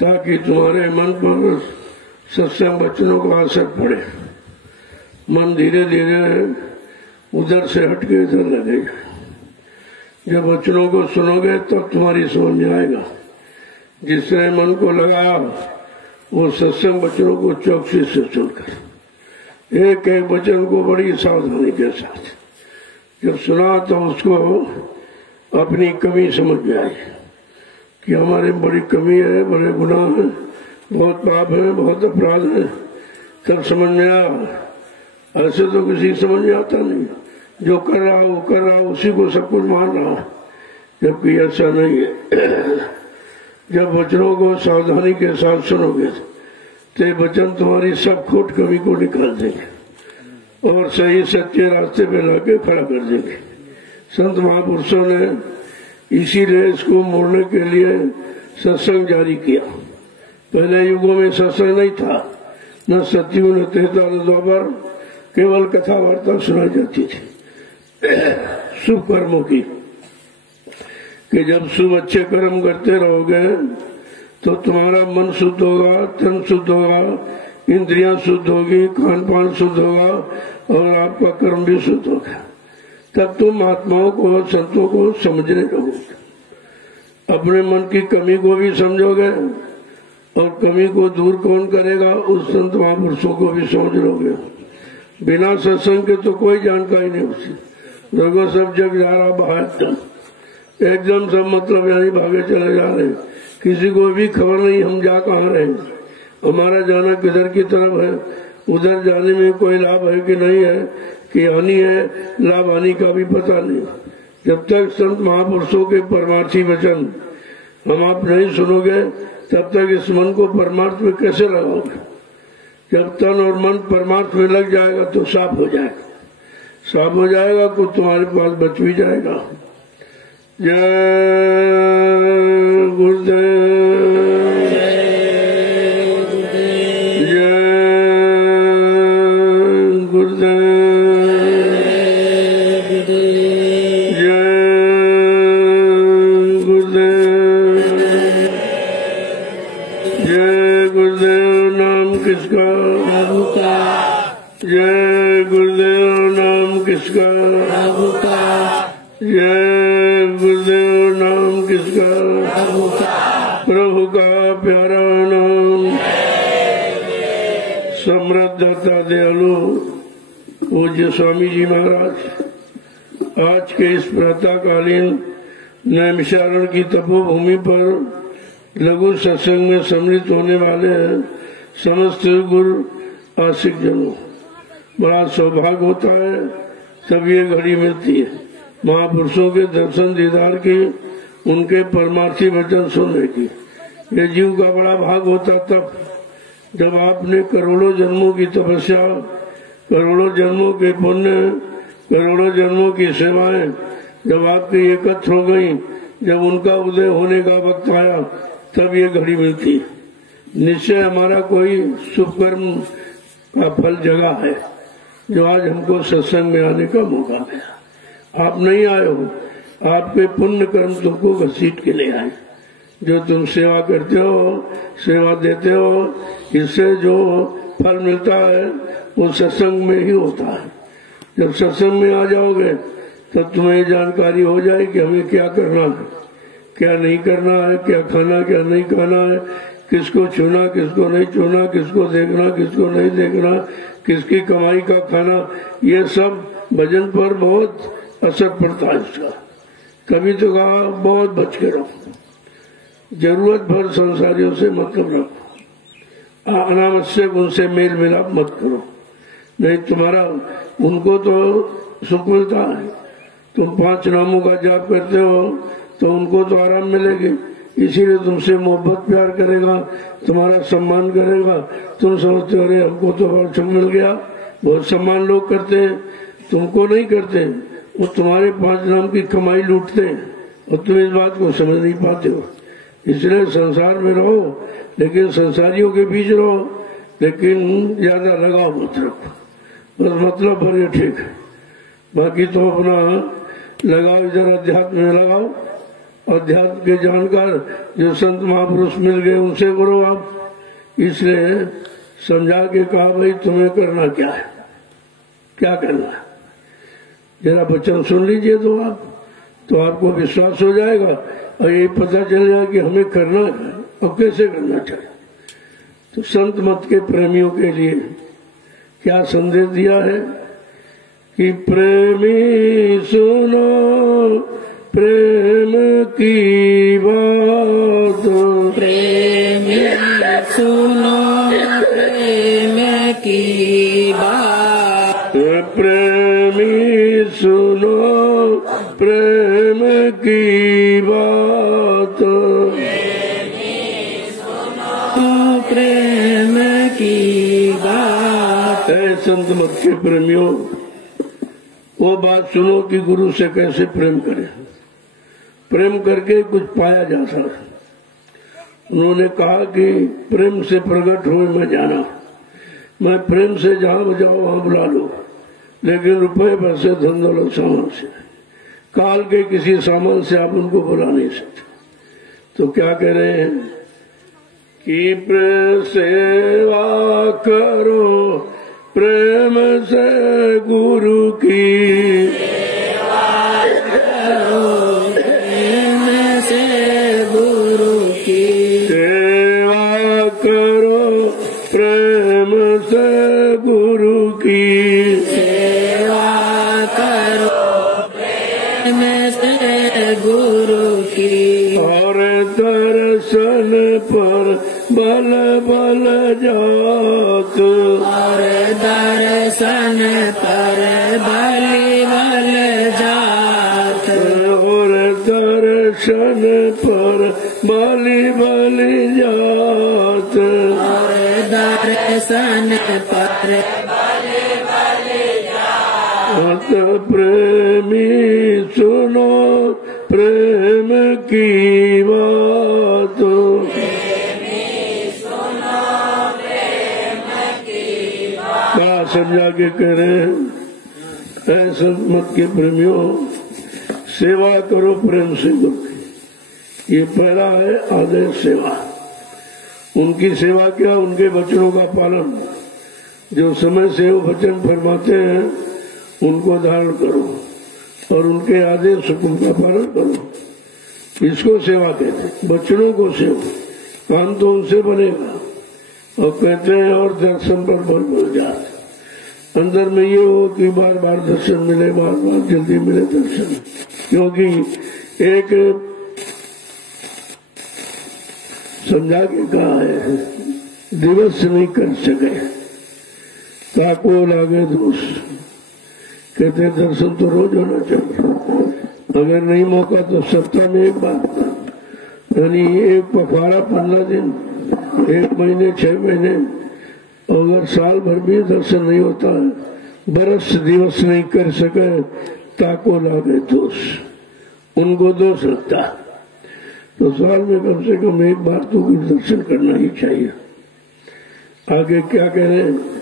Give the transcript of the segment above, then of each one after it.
ताकि तुम्हारे मन पर सत्संग वचनों का असर पड़े। मन धीरे धीरे उधर से हटके इधर लगेगा। जब वचनों को सुनोगे तब तुम्हारी समझ में आएगा। जिसने मन को लगाया वो सत्संग वचनों को चौकसी से सुनकर एक एक वचन को बड़ी सावधानी के साथ जब सुना तो उसको अपनी कमी समझ में आई कि हमारी बड़ी कमी है, बड़े गुनाह है, बहुत पाप है, बहुत अपराध है। तब समझ में आया। ऐसे तो किसी समझ में आता नहीं, जो कर रहा वो कर रहा, उसी को सब कुछ मान रहा, जबकि ऐसा नहीं है। जब वचनों को सावधानी के साथ सुनोगे तो ये वचन तुम्हारी सब खोट कमी को निकाल देंगे और सही सच्चे रास्ते पे लाके खड़ा कर देंगे। संत महापुरुषों ने इसीलिए इसको मोड़ने के लिए सत्संग जारी किया। पहले युगों में सत्संग नहीं था, न सतयुग न त्रेता न द्वापर, केवल कथा वार्ता सुनाई जाती थी शुभ कर्मों की, कि जब शुभ अच्छे कर्म करते रहोगे तो तुम्हारा मन शुद्ध होगा, तन शुद्ध होगा, इंद्रियां शुद्ध होगी, खान पान शुद्ध होगा और आपका कर्म भी शुद्ध होगा। तब तुम आत्माओं को, संतों को समझने लगोगे, अपने मन की कमी को भी समझोगे और कमी को दूर कौन करेगा, उस संत महापुरुषों को भी समझ लोगे। बिना सत्संग के तो कोई जानकारी नहीं होती। देखो सब जग जा रहा बाहर, एकदम सब मतलब यानी भागे चले जा रहे, किसी को भी खबर नहीं हम जा कहाँ रहे, हमारा जाना किधर की तरफ है, उधर जाने में कोई लाभ है कि नहीं है, कि हानि है, लाभ हानि का भी पता नहीं। जब तक संत महापुरुषों के परमार्थी वचन हम आप नहीं सुनोगे तब तक इस मन को परमार्थ में कैसे लगाओगे। जब तन और मन परमार्थ में लग जाएगा तो साफ हो जाएगा, साफ हो जाएगा कुछ तुम्हारे पास बच भी जाएगा। जय गुरुदेव, जय गुरुदेव, जय गुरुदेव, जय गुरुदेव। नाम किसका? प्रभु का। जय गुरुदेव। नाम किसका? प्रभु का। जय गुरुदेव। नाम किसका? प्रभु का। प्रभु का प्यारा नाम। समृद्धता दयालु पूज्य स्वामी जी महाराज आज के इस प्रातःकालीन नैमिषारण्य की तपोभूमि पर लघु सत्संग में सम्मिलित होने वाले समस्त गुरु आशिक जनों, बड़ा सौभाग्य होता है तब ये घड़ी मिलती है महापुरुषों के दर्शन दीदार की, उनके परमार्थी वचन सुनने की। ये जीव का बड़ा भाग होता तब जब आपने करोड़ों जन्मों की तपस्या, करोड़ों जन्मों के पुण्य, करोड़ों जन्मों की सेवाएं जब आपकी एकत्र हो गई, जब उनका उदय होने का वक्त आया तब ये घड़ी मिलती है। निश्चय हमारा कोई शुभ कर्म का फल जगा है जो आज हमको सत्संग में आने का मौका मिला। आप नहीं आए हो, आपके पुण्य कर्म तुमको घसीट के ले आए। जो तुम सेवा करते हो, सेवा देते हो, इससे जो फल मिलता है वो सत्संग में ही होता है। जब सत्संग में आ जाओगे तब तुम्हें जानकारी हो जाए कि हमें क्या करना है, क्या नहीं करना है, क्या खाना क्या नहीं खाना है, किसको छूना किसको नहीं छूना, किसको देखना किसको नहीं देखना, किसकी कमाई का खाना, ये सब भजन पर बहुत असर पड़ता है इसका। कभी तो कहा बहुत बच के रहो, जरूरत भर संसारियों से मतलब रखो, अनावश्यक उनसे मेल मिलाप मत करो, नहीं तुम्हारा उनको तो सुख मिलता है। तुम 5 नामों का जाप करते हो तो उनको तो आराम मिलेगी, इसीलिए तुमसे मोहब्बत प्यार करेगा, तुम्हारा सम्मान करेगा। तुम समझते हो अरे हमको तो बहुत सुख मिल गया, बहुत सम्मान लोग करते हैं, तुमको नहीं करते, वो तुम्हारे 5 नाम की कमाई लूटते हैं और तुम इस बात को समझ नहीं पाते हो। इसलिए संसार में रहो लेकिन संसारियों के बीच रहो, लेकिन ज्यादा लगाव मत रखो, बस मतलब भर ये ठीक है। बाकी तो अपना लगाओ इधर अध्यात्म में लगाओ अध्यात्म के जानकार जो संत महापुरुष मिल गए उनसे करो आप। इसलिए समझा के कहा भाई तुम्हें करना क्या है, क्या करना है, जरा वचन सुन लीजिए तो आपको विश्वास हो जाएगा और ये पता चलेगा कि हमें करना है और कैसे करना चाहिए। तो संत मत के प्रेमियों के लिए क्या संदेश दिया है कि प्रेमी सुनो प्रेम की बात, प्रेमी सुनो प्रेम की बात, प्रेमी सुनो प्रेम की बात, प्रेम की बात। संत मत के प्रेमियों वो बात सुनो कि गुरु से कैसे प्रेम करें, प्रेम करके कुछ पाया जा सकता। उन्होंने कहा कि प्रेम से प्रकट हुए मैं जाना, मैं प्रेम से जहां बजाओ वहां बुला लो, लेकिन रुपए पैसे धन दौलत सामान से, काल के किसी सामान से आप उनको बुला नहीं सकते। तो क्या कह रहे हैं कि प्रेम सेवा करो प्रेम से गुरु की, सेवा करो प्रेम से गुरु की, सेवा करो प्रेम से गुरु की, सेवा करो प्रेम से गुरु की। और दर्शन पर बल बल जात, और दर्शन पर बलि बल जात, और दर्शन पर बलि बलि जात, और दर्शन पर बलि बलि जात। प्रेमी सुनो प्रेम की बात, बड़ा समझा के कह रहे हैं ऐसा मत के प्रेमियों, सेवा करो प्रेम से गुरु की। ये पहला है आदेश सेवा। उनकी सेवा क्या, उनके वचनों का पालन, जो समय से वो वचन फरमाते हैं उनको धारण करो और उनके आदेश हुक्म का पालन करो। इसको सेवा कहते हैं, वचनों को सेवा। काम तो उनसे बनेगा और कहते हैं और दर्शन पर बल बल जाते। अंदर में ये हो कि बार बार दर्शन मिले, बार बार जल्दी मिले दर्शन, क्योंकि एक समझा के कहा है दिवस नहीं कर सके ताको लागे दोष। कहते हैं दर्शन तो रोज होना चाहिए, अगर नहीं मौका तो सप्ताह में एक बार, यानी एक पखवाड़ा 15 दिन, 1 महीने 6 महीने, अगर साल भर भी दर्शन नहीं होता है, बरस दिवस नहीं कर सके ताको लागे दोष, उनको दोष लगता। तो साल में कम से कम एक बार तो दर्शन करना ही चाहिए। आगे क्या कह रहे हैं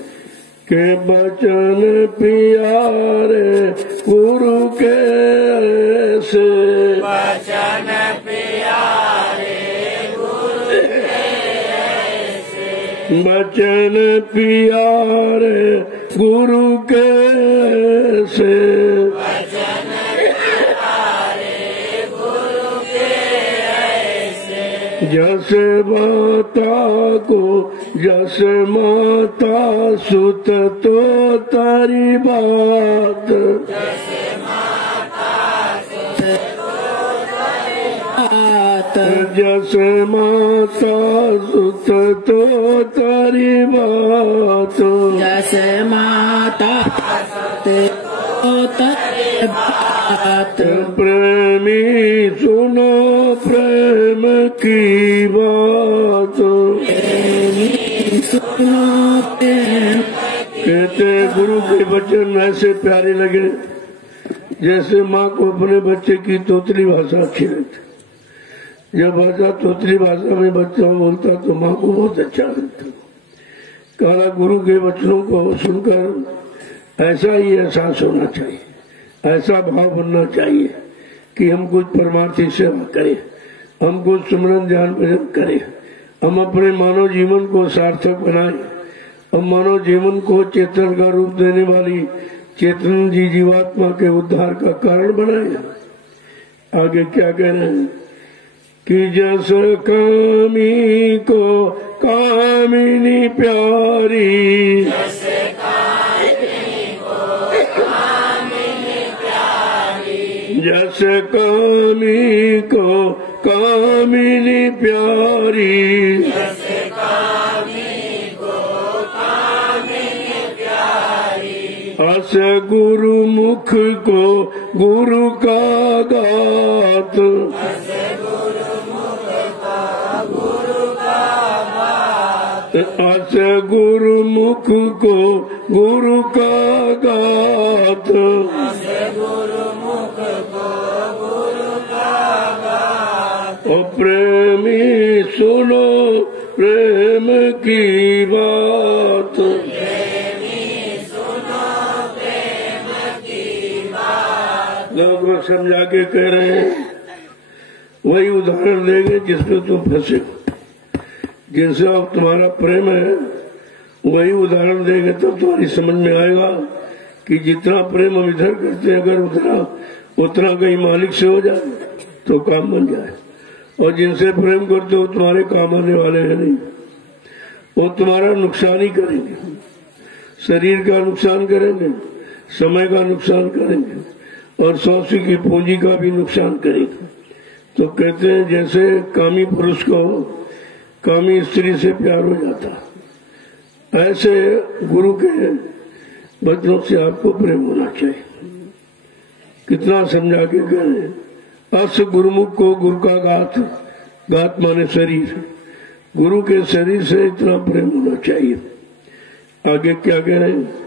के बचन प्यारे गुरु के ऐसे, बचन प्यारे गुरु के ऐसे, बचन प्यारे गुरु के ऐसे, बचन प्यारे गुरु के ऐसे। जैसे माता को जैसे माता सुत तो तारी बात, जैसे माता सुत तो तारी बात, जैसे माता सुत तो तारी बात, जैसे माता सुत तो तारी बात। प्रेमी सुनो प्रेम की बात, सुनो प्रेम। कहते गुरु के वचन ऐसे प्यारे लगे जैसे माँ को अपने बच्चे की तोतली भाषा अच्छी लगती। जब भाषा तोतली भाषा में बच्चा बोलता तो माँ को बहुत अच्छा लगता। कहा गुरु के वचनों को सुनकर ऐसा ही एहसास होना चाहिए, ऐसा भाव बनना चाहिए कि हम कुछ परमार्थी सेवा करें, हम कुछ सुमरन ध्यान भजन करें, हम अपने मानव जीवन को सार्थक बनाएं, हम मानव जीवन को चेतन का रूप देने वाली चेतन जीवात्मा के उद्धार का कारण बनाएं। आगे क्या कह रहे हैं कि जस कामी को कामिनी प्यारी, जस कामी को कामिनी प्यारी, अस गुरु मुख को गुरु का गात, अस गुरु मुख को गुरु का गात, ओ प्रेमी सुनो प्रेम की बात, लोग समझा के कह रहे हैं वही उदाहरण देंगे जिसमें तुम फंसे हो, जिनसे अब तुम्हारा प्रेम है वही उदाहरण देंगे तब तुम्हारी समझ में आएगा कि जितना प्रेम हम इधर करते हैं अगर उतना कहीं मालिक से हो जाए तो काम बन जाए, और जिनसे प्रेम करते हो तुम्हारे काम आने वाले हैं नहीं, वो तुम्हारा नुकसान ही करेंगे, शरीर का नुकसान करेंगे, समय का नुकसान करेंगे और सौसी की पूंजी का भी नुकसान करेंगे। तो कहते हैं जैसे कामी पुरुष को कामी स्त्री से प्यार हो जाता, ऐसे गुरु के बच्चों से आपको प्रेम होना चाहिए। कितना समझा के कह रहे हैं, अस गुरुमुख को गुरु का गात, गात माने शरीर, गुरु के शरीर से इतना प्रेम होना चाहिए। आगे क्या कह रहे हैं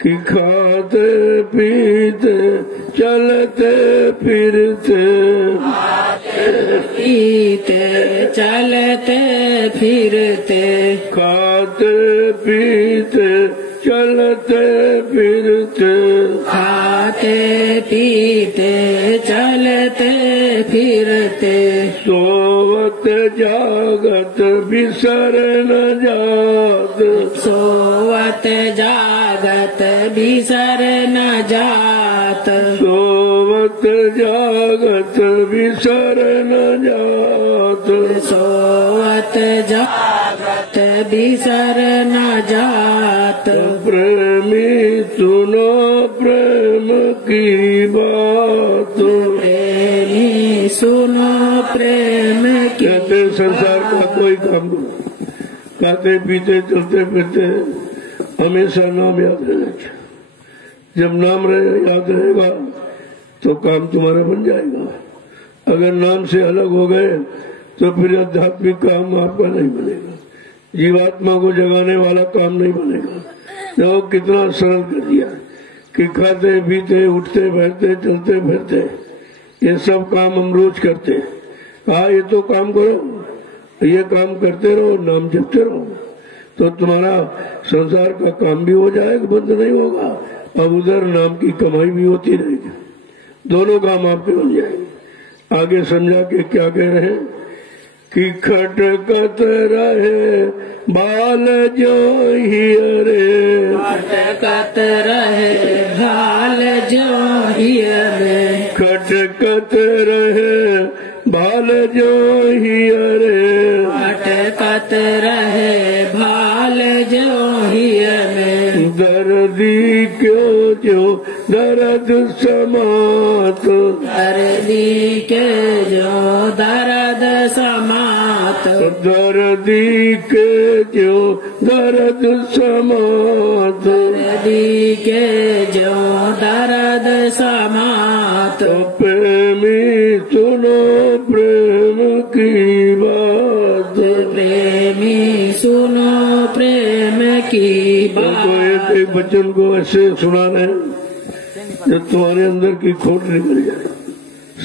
कि खाते पीते चलते फिरते, पीते चलते फिरते, खाते पीते चलते फिरते, खाते पीते चलते फिरते, सोवत जागत बिसर न जात, सोवत जागत बिसर न जात, सोवत जागत बिसर न जात, सोवत जागत बिसर न जात, प्रेमी सुनो प्रेम की बात, प्रेमी सुनो प्रेम की। कहते संसार का कोई काम नहीं, खाते पीते चलते फिरते हमेशा नाम याद रहना चाहिए। जब नाम याद रहेगा तो काम तुम्हारा बन जाएगा, अगर नाम से अलग हो गए तो फिर आध्यात्मिक काम आपका नहीं बनेगा, जीवात्मा को जगाने वाला काम नहीं बनेगा। देखो कितना सरल कर दिया कि खाते पीते उठते बैठते चलते फिरते ये सब काम हम रोज करते हैं। कहा ये तो काम करो, ये काम करते रहो, नाम जपते रहो, तो तुम्हारा संसार का काम भी हो जाएगा, बंद नहीं होगा, अब उधर नाम की कमाई भी होती रहेगी, दोनों काम आपके बन जाएंगे। आगे समझा के क्या कह रहे हैं कि खटकत रहे बाल जो हियरे, खटकत रहे बाल जो हियरे, खटकत रहे बाल जो हियरे, खटकत रहे बाल जो हियरे, दर्दी क्यों जो दर्द समात, दर्दी के जो दर्द समात, दर्दी के जो दर्द समात, दर्दी के जो दर्द समात, प्रेमी सुनो प्रेम की बात, प्रेमी सुनो प्रेम की बात। तो एक बच्चन को ऐसे सुना रहे जब तुम्हारे अंदर की खोट निकल जाए,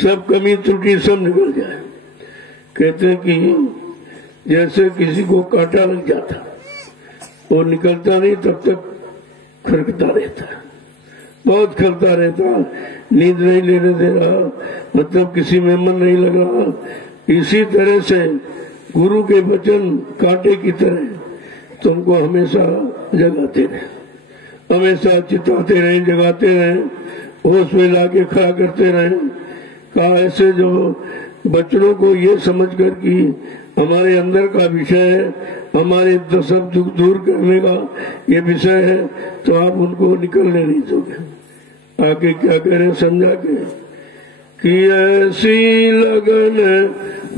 सब कमी त्रुटि सब निकल जाए। कहते हैं कि जैसे किसी को कांटा लग जाता, वो निकलता नहीं तब तक खड़कता रहता है, बहुत खलता रहता, नींद नहीं लेने दे रहा, मतलब किसी में मन नहीं लग रहा। इसी तरह से गुरु के वचन कांटे की तरह तुमको हमेशा जगाते रहे, हमेशा चिताते रहे, जगाते रहे, होश में लाके खड़ा करते रहे। कहा ऐसे जो बच्चों को ये समझकर कि हमारे अंदर का विषय है, हमारे सब दुख दूर करने का ये विषय है, तो आप उनको निकलने नहीं दोगे। आगे क्या कह रहे समझा के कि ऐसी लगन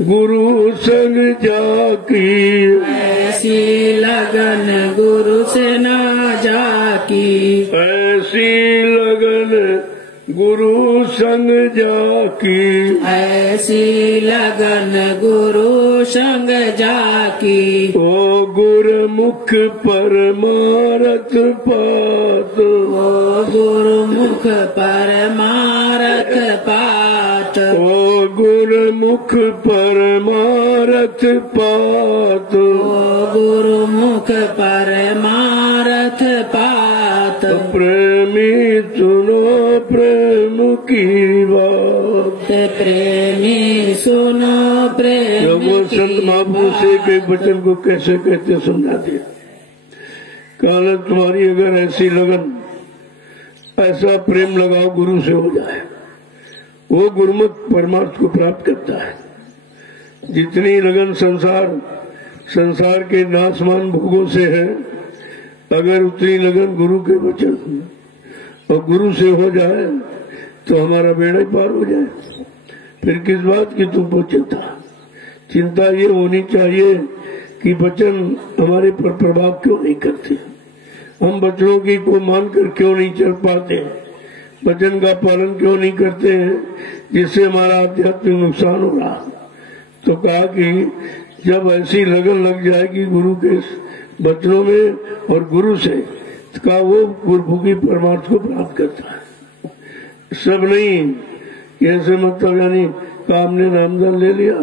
गुरु संग जाकी, ऐसी लगन गुरु से ना जाकी, ऐसी लगन गुरु संग जाकी, ऐसी लगन गुरु संग जाकी। ओ गुरमुख परमारथ पात, ओ गुरुमुख परमारथ पात, ओ गुरमुख परमारथ पात, ओ गुरुमुख परमारथ पात। प्रेमी सुनो प्रेम की बात, प्रेमी सुनो प्रेम जब वो संत महापुरुष से के वचन को कैसे कहते समझा दिया। कहना तुम्हारी अगर ऐसी लगन, ऐसा प्रेम लगाओ गुरु से हो जाए, वो गुरुमुख परमार्थ को प्राप्त करता है। जितनी लगन संसार के नाशमान भोगों से है, अगर उतनी लगन गुरु के वचन और गुरु से हो जाए तो हमारा बेड़ा ही पार हो जाए। फिर किस बात की तुमको चिंता ये होनी चाहिए कि वचन हमारे पर प्रभाव क्यों नहीं करते, हम बच्चों की को मानकर क्यों नहीं चल पाते, वचन का पालन क्यों नहीं करते हैं, जिससे हमारा आध्यात्मिक नुकसान हो रहा। तो कहा कि जब ऐसी लगन लग जाएगी गुरु के वचनों में और गुरु से, का वो गुरुमुखी परमार्थ को प्राप्त करता है। सब नहीं ऐसे मतलब यानी काम ने नामदान ले लिया,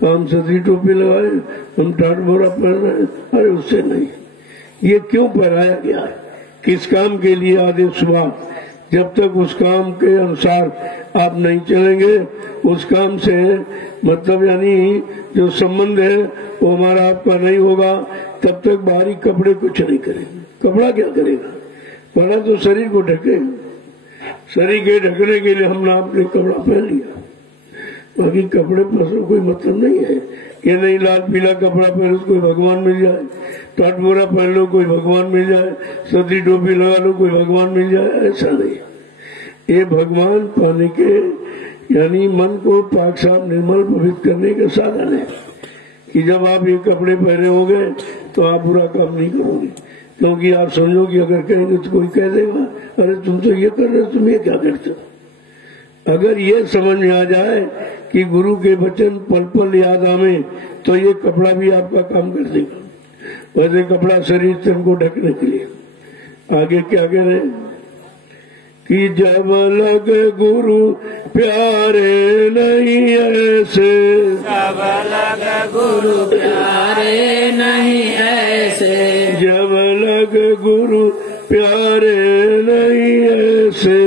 काम सदी टोपी लगाए, हम टाट बोरा पहन रहे, अरे उससे नहीं। ये क्यों पहनाया गया है, किस काम के लिए आदेश हुआ? जब तक उस काम के अनुसार आप नहीं चलेंगे, उस काम से मतलब यानी जो संबंध है वो हमारा आपका नहीं होगा, तब तक बाहरी कपड़े कुछ नहीं करेंगे। कपड़ा क्या करेगा? कपड़ा तो शरीर को ढकेगा। शरीर के ढकने के लिए हमने आपने कपड़ा पहन लिया, बाकी कपड़े पर कोई मतलब नहीं है कि नहीं लाल पीला कपड़ा पहन लो कोई भगवान मिल जाए, टाट बोरा पहन लो कोई भगवान मिल जाए, सदी टोपी लगा लो कोई भगवान मिल जाए। ऐसा नहीं। ये भगवान पाने के यानी मन को पाक साफ निर्मल पवित्र करने के साधन है कि जब आप ये कपड़े पहने होंगे तो आप बुरा काम नहीं करोगे, क्योंकि आप समझो कि अगर कहेंगे तो कोई कह देगा अरे तुम तो ये कर रहे हो, तुम ये क्या करते हो। अगर ये समझ में आ जाए कि गुरु के वचन पल पल याद आवे तो ये कपड़ा भी आपका काम कर देगा। वैसे कपड़ा शरीर तन को ढकने के लिए। आगे क्या कह रहे कि जब लग गुरु प्यारे नहीं ऐसे, जब लग गुरु प्यारे नहीं ऐसे, जब लग गुरु प्यारे नहीं ऐसे,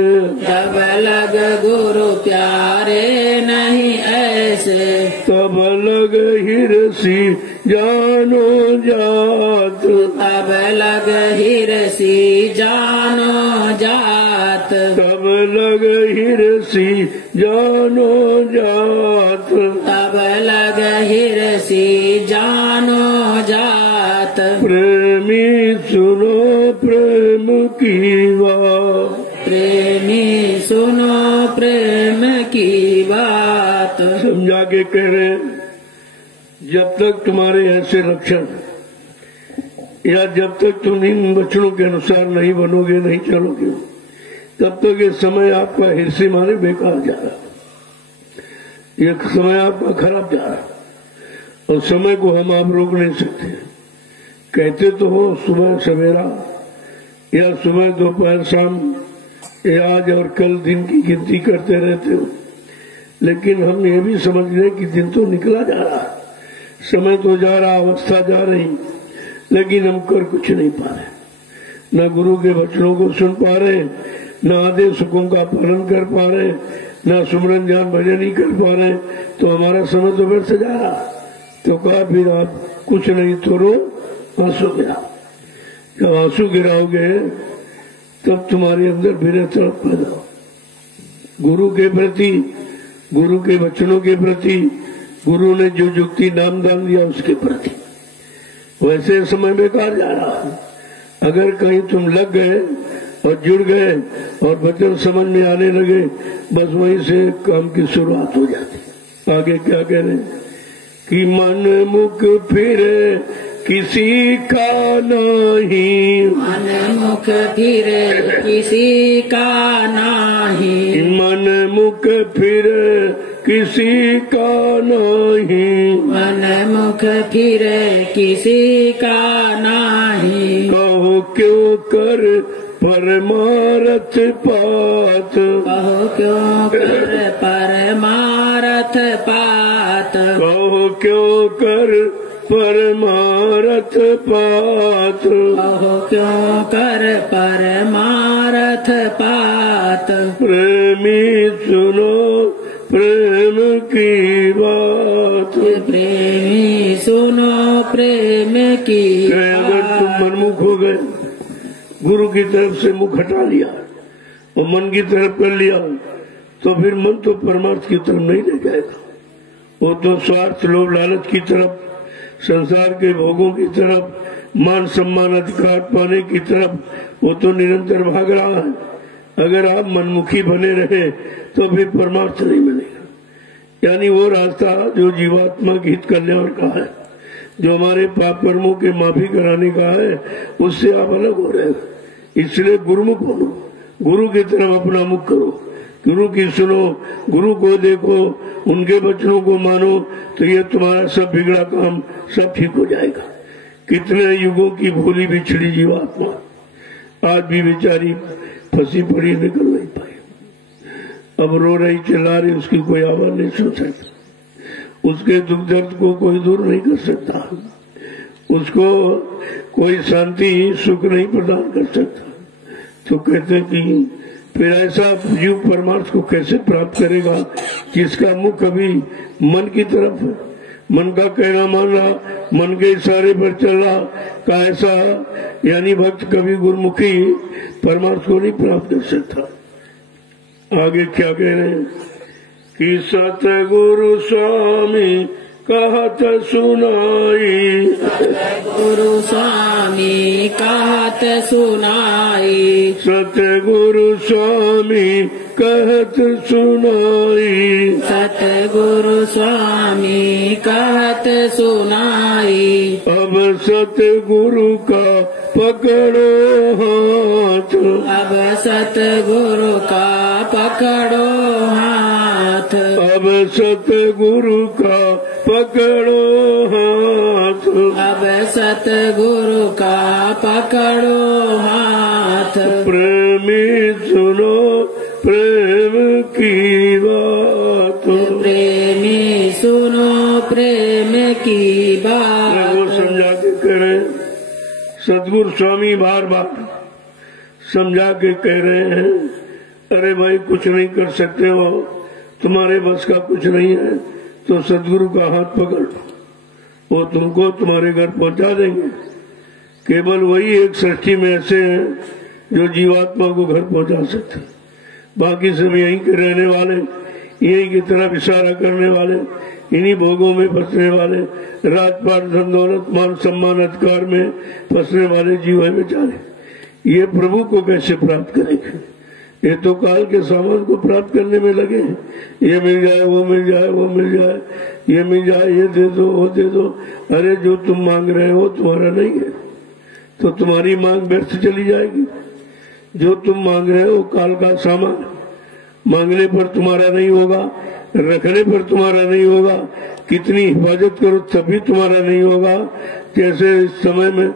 जब लग गुरु प्यारे नहीं ऐसे, तब लग हिरसी जानो जात, तब लग हिरसी जानो जात, तब लग हिरसी जानो जात, तब लग हिरसी जानो जात। प्रेमी सुनो प्रेम की बात, प्रेमी सुनो प्रेम की बात। समझा के कह रहे जब तक तुम्हारे ऐसे लक्षण या जब तक तुम इन वचनों के अनुसार नहीं बनोगे, नहीं चलोगे, तब तक ये समय आपका हिरसी माने बेकार जा रहा, ये समय आपका खराब जा रहा। और समय को हम आप रोक नहीं सकते। कहते तो हो सुबह सवेरा या सुबह दोपहर शाम या आज और कल दिन की गिनती करते रहते हो, लेकिन हम ये भी समझ रहे कि दिन तो निकला जा रहा, समय तो जा रहा, अवस्था जा रही, लेकिन हम कर कुछ नहीं पा रहे। न गुरु के वचनों को सुन पा रहे, न आधे सुखों का पालन कर पा रहे, न सुमरन ध्यान भजन ही कर पा रहे, तो हमारा समय तो व्यर्थ जा रहा। तो कहा फिर आप कुछ नहीं तो रो, आंसू गिराओ। जब आंसू गिराओगे तब तुम्हारे अंदर फिर तड़प पैदा हो, गुरु के प्रति, गुरु के वचनों के प्रति, गुरु ने जो युक्ति नाम दान दिया उसके प्रति। वैसे समय बेकार जा रहा है। अगर कहीं तुम लग गए और जुड़ गए और वचन समझ में आने लगे, बस वहीं से काम की शुरुआत हो जाती। आगे क्या कह रहे हैं कि मन मुख फिरे किसी का नहीं, मन मुख फिरे किसी का नहीं, मन मुख फिरे किसी का नहीं, मन मुख फिरे किसी का नहीं। कहो क्यों कर परमारथ पात, कहो क्यों कर परमारथ पात, कहो क्यों कर परमारथ पात, कहो क्यों कर परमारथ पात। प्रेमी सुनो प्रेम की बात, प्रेमी सुनो प्रेम की अगर तुम बात। मनमुख हो गए, गुरु की तरफ से मुख हटा लिया और मन की तरफ कर लिया, तो फिर मन तो परमार्थ की तरफ नहीं ले जाएगा। वो तो स्वार्थ लोभ लालच की तरफ, संसार के भोगों की तरफ, मान सम्मान अधिकार पाने की तरफ वो तो निरंतर भाग रहा है। अगर आप मनमुखी बने रहे तो फिर परमार्थ नहीं मिलेगा। यानी वो रास्ता जो जीवात्मा के हित कल्याण का है, जो हमारे पाप कर्मों के माफी कराने का है, उससे आप अलग हो रहे हो। इसलिए गुरुमुख बनो, गुरु की तरफ अपना मुख करो, गुरु की सुनो, गुरु को देखो, उनके वचनों को मानो, तो ये तुम्हारा सब बिगड़ा काम सब ठीक हो जाएगा। कितने युगों की भूली बिछड़ी जीवात्मा आज भी बेचारी फंसी पड़ी, निकल नहीं पाई। अब रो रही, चिल्ला रही, उसकी कोई आवाज नहीं सुन सकता, उसके दुख दर्द को कोई दूर नहीं कर सकता, उसको कोई शांति सुख नहीं प्रदान कर सकता। तो कहते कि फिर ऐसा जीव परमार्थ को कैसे प्राप्त करेगा जिसका मुख अभी मन की तरफ है, मन का कहना मान रहा, मन के इशारे पर चल रहा का ऐसा यानी भक्त कभी गुरुमुखी परमार्थ को नहीं प्राप्त कर सकता। आगे क्या कह रहे हैं कि सतगुरु स्वामी कहत सुनाई, गुरु स्वामी कहत सुनाई, सतगुरु स्वामी कहत सुनाई, सतगुरु स्वामी कहत सुनाई। अब सतगुरु का पकड़ो हाथ, अब सतगुरु का पकड़ो हाथ, अब सतगुरु का पकड़ो हाथ, अब सतगुरु का पकड़ो हाथ। प्रेमी सुनो प्रेम की बात, प्रेमी सुनो प्रेम की बात। वो समझा के कह रहे, सतगुरु स्वामी बार बार समझा के कह रहे हैं, अरे भाई कुछ नहीं कर सकते हो, तुम्हारे बस का कुछ नहीं है, तो सदगुरु का हाथ पकड़ लो, वो तुमको तुम्हारे घर पहुंचा देंगे। केवल वही एक सृष्टि में ऐसे हैं जो जीवात्मा को घर पहुंचा सकते, बाकी सब यहीं के रहने वाले, यहीं की तरफ इशारा करने वाले, इन्हीं भोगों में फंसने वाले, राजपाट धन दौलत मान सम्मान अधिकार में फंसने वाले जीव है बेचारे। ये प्रभु को कैसे प्राप्त करेंगे? ये तो काल के सामान को प्राप्त करने में लगे हैं, ये मिल जाए, वो मिल जाए, वो मिल जाए, ये मिल जाए, ये दे दो, वो दे दो। अरे जो तुम मांग रहे हो तुम्हारा नहीं है, तो तुम्हारी मांग व्यर्थ चली जाएगी। जो तुम मांग रहे हो काल का सामान, मांगने पर तुम्हारा नहीं होगा, रखने पर तुम्हारा नहीं होगा, कितनी हिफाजत करो तभी तुम्हारा नहीं होगा। जैसे इस समय में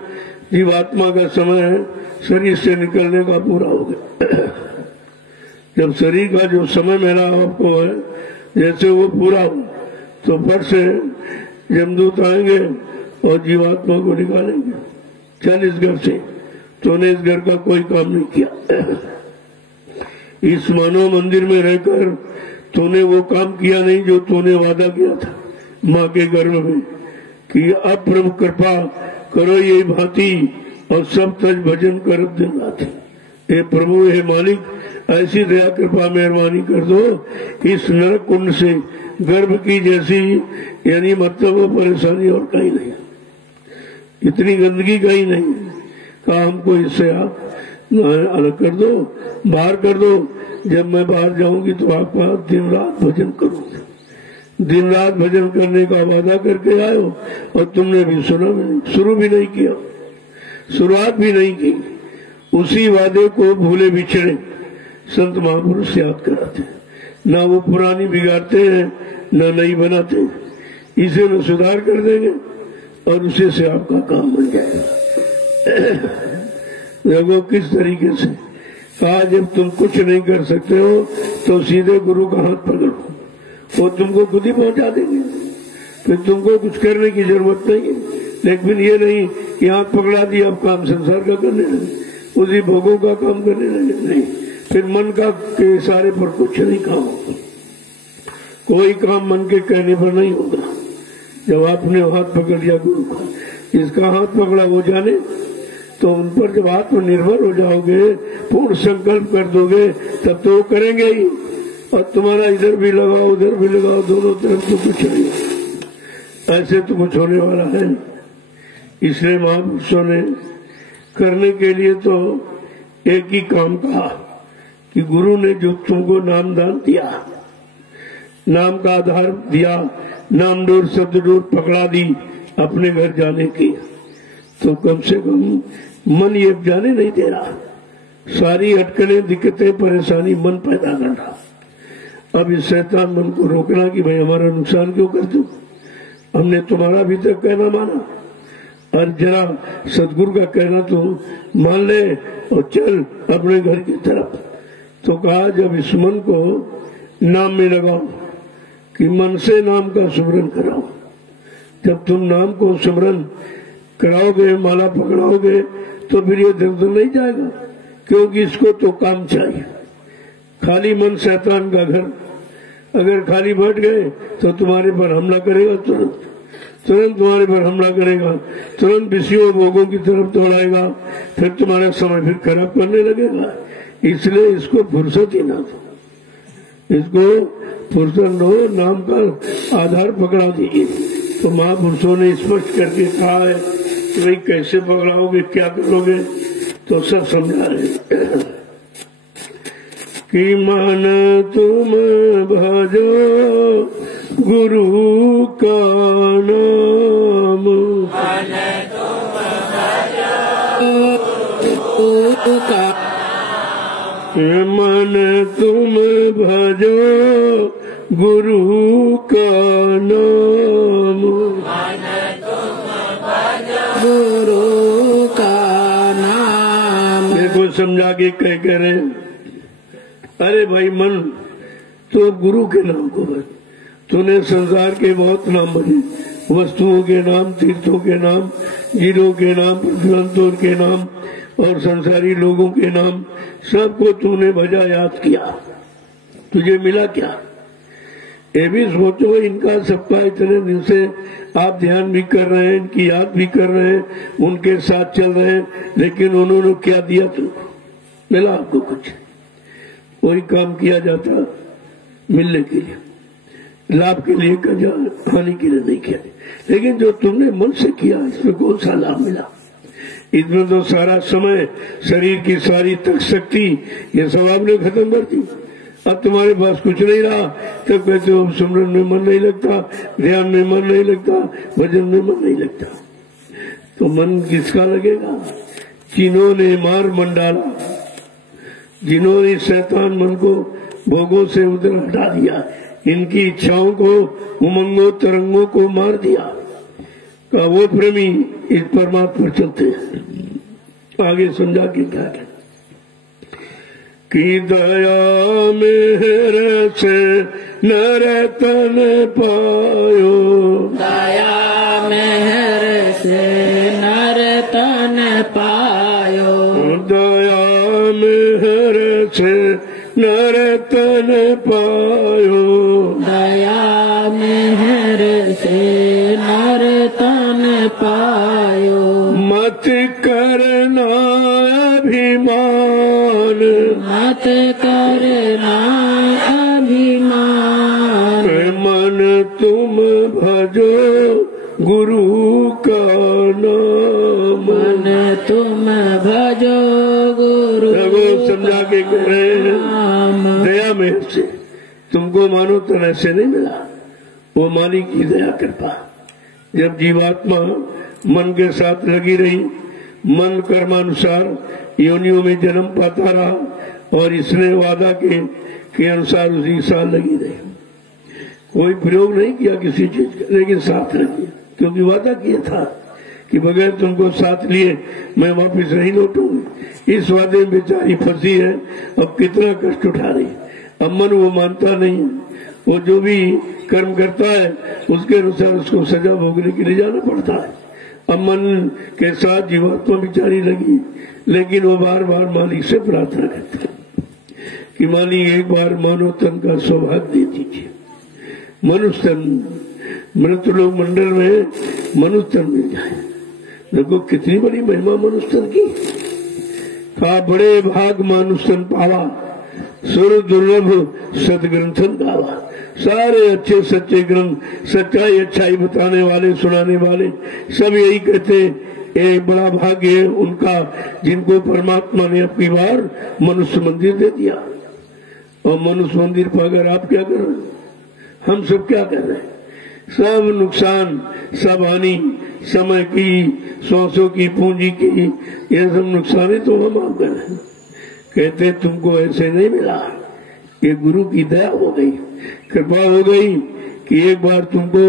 जीवात्मा का समय है, शरीर से निकलने का पूरा हो गया। जब शरीर का जो समय मेरा आपको है, जैसे वो पूरा हो तो फट से यमदूत आएंगे और जीवात्मा को निकालेंगे। चल इस घर से, तूने इस घर का कोई काम नहीं किया, इस मानव मंदिर में रहकर तूने वो काम किया नहीं जो तूने वादा किया था माँ के गर्भ में कि अब प्रभु कृपा करो ये भांति और सब तज भजन कर दिन रात। हे प्रभु, हे मालिक, ऐसी दया कृपा मेहरबानी कर दो इस नरक कुंड से गर्भ की जैसी यानी मतलब वो परेशानी और कहीं नहीं, इतनी गंदगी कहीं नहीं। कहा हमको इससे आप अलग कर दो, बाहर कर दो। जब मैं बाहर जाऊंगी तो आपका दिन रात भजन करूंगी। दिन रात भजन करने का वादा करके आए हो और तुमने भी सुना नहीं, शुरू भी नहीं किया, शुरुआत भी नहीं की। उसी वादे को भूले बिछड़े संत महापुरुष याद कराते हैं, ना वो पुरानी बिगाड़ते हैं ना नई बनाते हैं। इसे न सुधार कर देंगे और उसी से आपका काम बन जाएगा। देखो किस तरीके से कहा, जब तुम कुछ नहीं कर सकते हो तो सीधे गुरु का हाथ पकड़ो, वो तुमको खुद ही पहुंचा देंगे, फिर तुमको कुछ करने की जरूरत नहीं है। लेकिन ये नहीं कि हाथ पकड़ा दिया अब काम संसार का करने लगे, उसी भोगों का काम करने लगे, नहीं। फिर मन का के इशारे पर कुछ नहीं काम होगा, कोई काम मन के कहने पर नहीं होगा। जब आपने हाथ पकड़ लिया गुरु का, जिसका हाथ पकड़ा वो जाने, तो उन पर जब आत्मनिर्भर हो जाओगे, पूर्ण संकल्प कर दोगे, तब तो वो करेंगे ही। और तुम्हारा इधर भी लगाओ उधर भी लगाओ, दोनों तरफ तो कुछ नहीं, ऐसे तो कुछ होने वाला है। इसलिए महापुरुषों ने करने के लिए तो एक ही काम कहा कि गुरु ने जो तुमको नाम दान दिया, नाम का आधार दिया, नाम डोर शब्द डोर पकड़ा दी अपने घर जाने की, तो कम से कम मन ये जाने नहीं दे रहा। सारी अटकलें दिक्कतें परेशानी मन पैदा कर रहा। अब इस शैतान मन को रोकना कि भाई हमारा नुकसान क्यों करते हो, हमने तुम्हारा भी तक कहना माना, और जरा सदगुरु का कहना तो मान ले और चल अपने घर की तरफ। तो कहा जब इस मन को नाम में लगाओ कि मन से नाम का सुमरन कराओ। जब तुम नाम को सुमरन कराओगे, माला पकड़ाओगे, तो फिर ये दर्द नहीं जाएगा, क्योंकि इसको तो काम चाहिए। खाली मन शैतान का घर, अगर खाली बैठ गए तो तुम्हारे पर हमला करेगा, तुरंत तुरंत तुम्हारे पर हमला करेगा, तुरंत विषयों भोगों की तरफ दौड़ाएगा, फिर तुम्हारा समय फिर खराब करने लगेगा। इसलिए इसको फुर्सत ही ना दो, इसको फुर्सत दो, नाम का आधार पकड़ा दीजिए। तो महापुरुषों ने स्पष्ट करके कहा है कि भाई कैसे पकड़ाओगे, क्या करोगे, तो सब समझा रहे कि मन तुम भजो गुरु का नाम, मन तुम भजो गुरु का, मन तुम भजो गुरु का नाम, मन तुम भजो गुरु का नाम। देखो समझा के कह रहे, अरे भाई मन तो गुरु के नाम को भज। तूने संसार के बहुत नाम भजे, वस्तुओं के नाम, तीर्थों के नाम, जीरों के नाम, प्रतिबंधों के नाम और संसारी लोगों के नाम, सबको तूने भजा, याद किया। तुझे मिला क्या? ये भी सोचो, इनका सबका इतने दिन से आप ध्यान भी कर रहे हैं, इनकी याद भी कर रहे हैं, उनके साथ चल रहे हैं, लेकिन उन्होंने क्या दिया तुमको? मिला आपको कुछ? कोई काम किया जाता मिलने के लिए, लाभ के लिए, हानि के लिए नहीं किया। लेकिन जो तुमने मन से किया, इसमें कौन सा लाभ मिला? इसमें तो सारा समय, शरीर की सारी तक शक्ति, ये सब आपने खत्म कर दी। अब तुम्हारे पास कुछ नहीं रहा, तब कहते हो सुमरन में मन नहीं लगता, ध्यान में मन नहीं लगता, भजन में मन नहीं लगता। तो मन किसका लगेगा? जिन्होंने मार मन डाला, जिन्होंने शैतान मन को भोगों से उधर हटा दिया, इनकी इच्छाओं को, उमंगों तरंगों को मार दिया, का वो प्रेमी इस परमात्मा पर चलते हैं। आगे समझा के क्या कहना कि दया मेहर से नर तन पायो, दया मेहर से नर तन पायो, दया मेहर से मेहर से नर तन पायो। मत करना अभिमान, मत करना अभिमान। मन तुम भजो गुरु का नाम। मन तुम भजो गुरु समझा के कह रहे हैं, दया मेहर से तुमको मानो तो ऐसे नहीं मिला, वो मालिक की दया कृपा। जब जीवात्मा मन के साथ लगी रही, मन कर्मानुसार योनियों में जन्म पाता रहा और इसने वादा के अनुसार उसी साल लगी रही। कोई प्रयोग नहीं किया किसी चीज का, लेकिन साथ रही, क्योंकि वादा किया था कि बगैर तुमको साथ लिए मैं वापस नहीं लौटूंगी। इस वादे में बेचारी फंसी है, अब कितना कष्ट उठा रही। अब मन वो मानता नहीं, वो जो भी कर्म करता है उसके अनुसार उसको सजा भोगने के लिए जाना पड़ता है। अब मन के साथ जीवात्मा बेचारी लगी, लेकिन वो बार बार मालिक से प्रार्थना करती है कि मालिक एक बार मानव तन का सौभाग्य दे दीजिए। मनुष्य तन, मृत लोग मंडल में मनुष्य तन मिल जाए। देखो कितनी बड़ी महिमा मनुष्य तन की। का बड़े भाग मनुष्य तन पावा, सुर दुर्लभ सदग्रंथन गावा। सारे अच्छे सच्चे ग्रंथ, सच्चाई अच्छाई बताने वाले, सुनाने वाले सब यही कहते, एक बड़ा भाग्य है उनका जिनको परमात्मा ने अपनी बार मनुष्य मंदिर दे दिया। और मनुष्य मंदिर पर अगर आप क्या कर रहे हैं, हम सब क्या कर रहे हैं? सब नुकसान, सब हानि, समय की, सांसों की, पूंजी की, ये सब नुकसान है तो हम आप कर रहे हैं। कहते तुमको ऐसे नहीं मिला, ये गुरु की दया हो गई, कृपा हो गई कि एक बार तुमको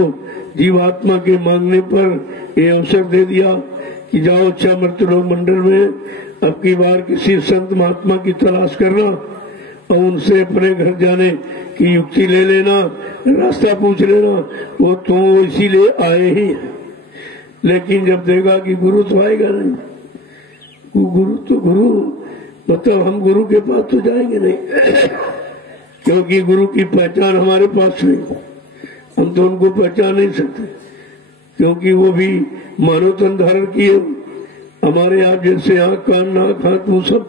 जीवात्मा के मांगने पर ये अवसर दे दिया कि जाओ अच्छा मृतलोक मंडल में अब की बार किसी संत महात्मा की तलाश करना और उनसे अपने घर जाने की युक्ति ले लेना, रास्ता पूछ लेना, वो तो इसीलिए आए ही है। लेकिन जब देगा कि गुरु तो आएगा नहीं, गुरु तो गुरु मतलब हम गुरु के पास तो जाएंगे नहीं क्योंकि गुरु की पहचान हमारे पास नहीं, हम तो उनको पहचान नहीं सकते क्योंकि वो भी मानव तन धारण किए, हमारे आप जैसे आँख कान नाक हाथ मुंह सब,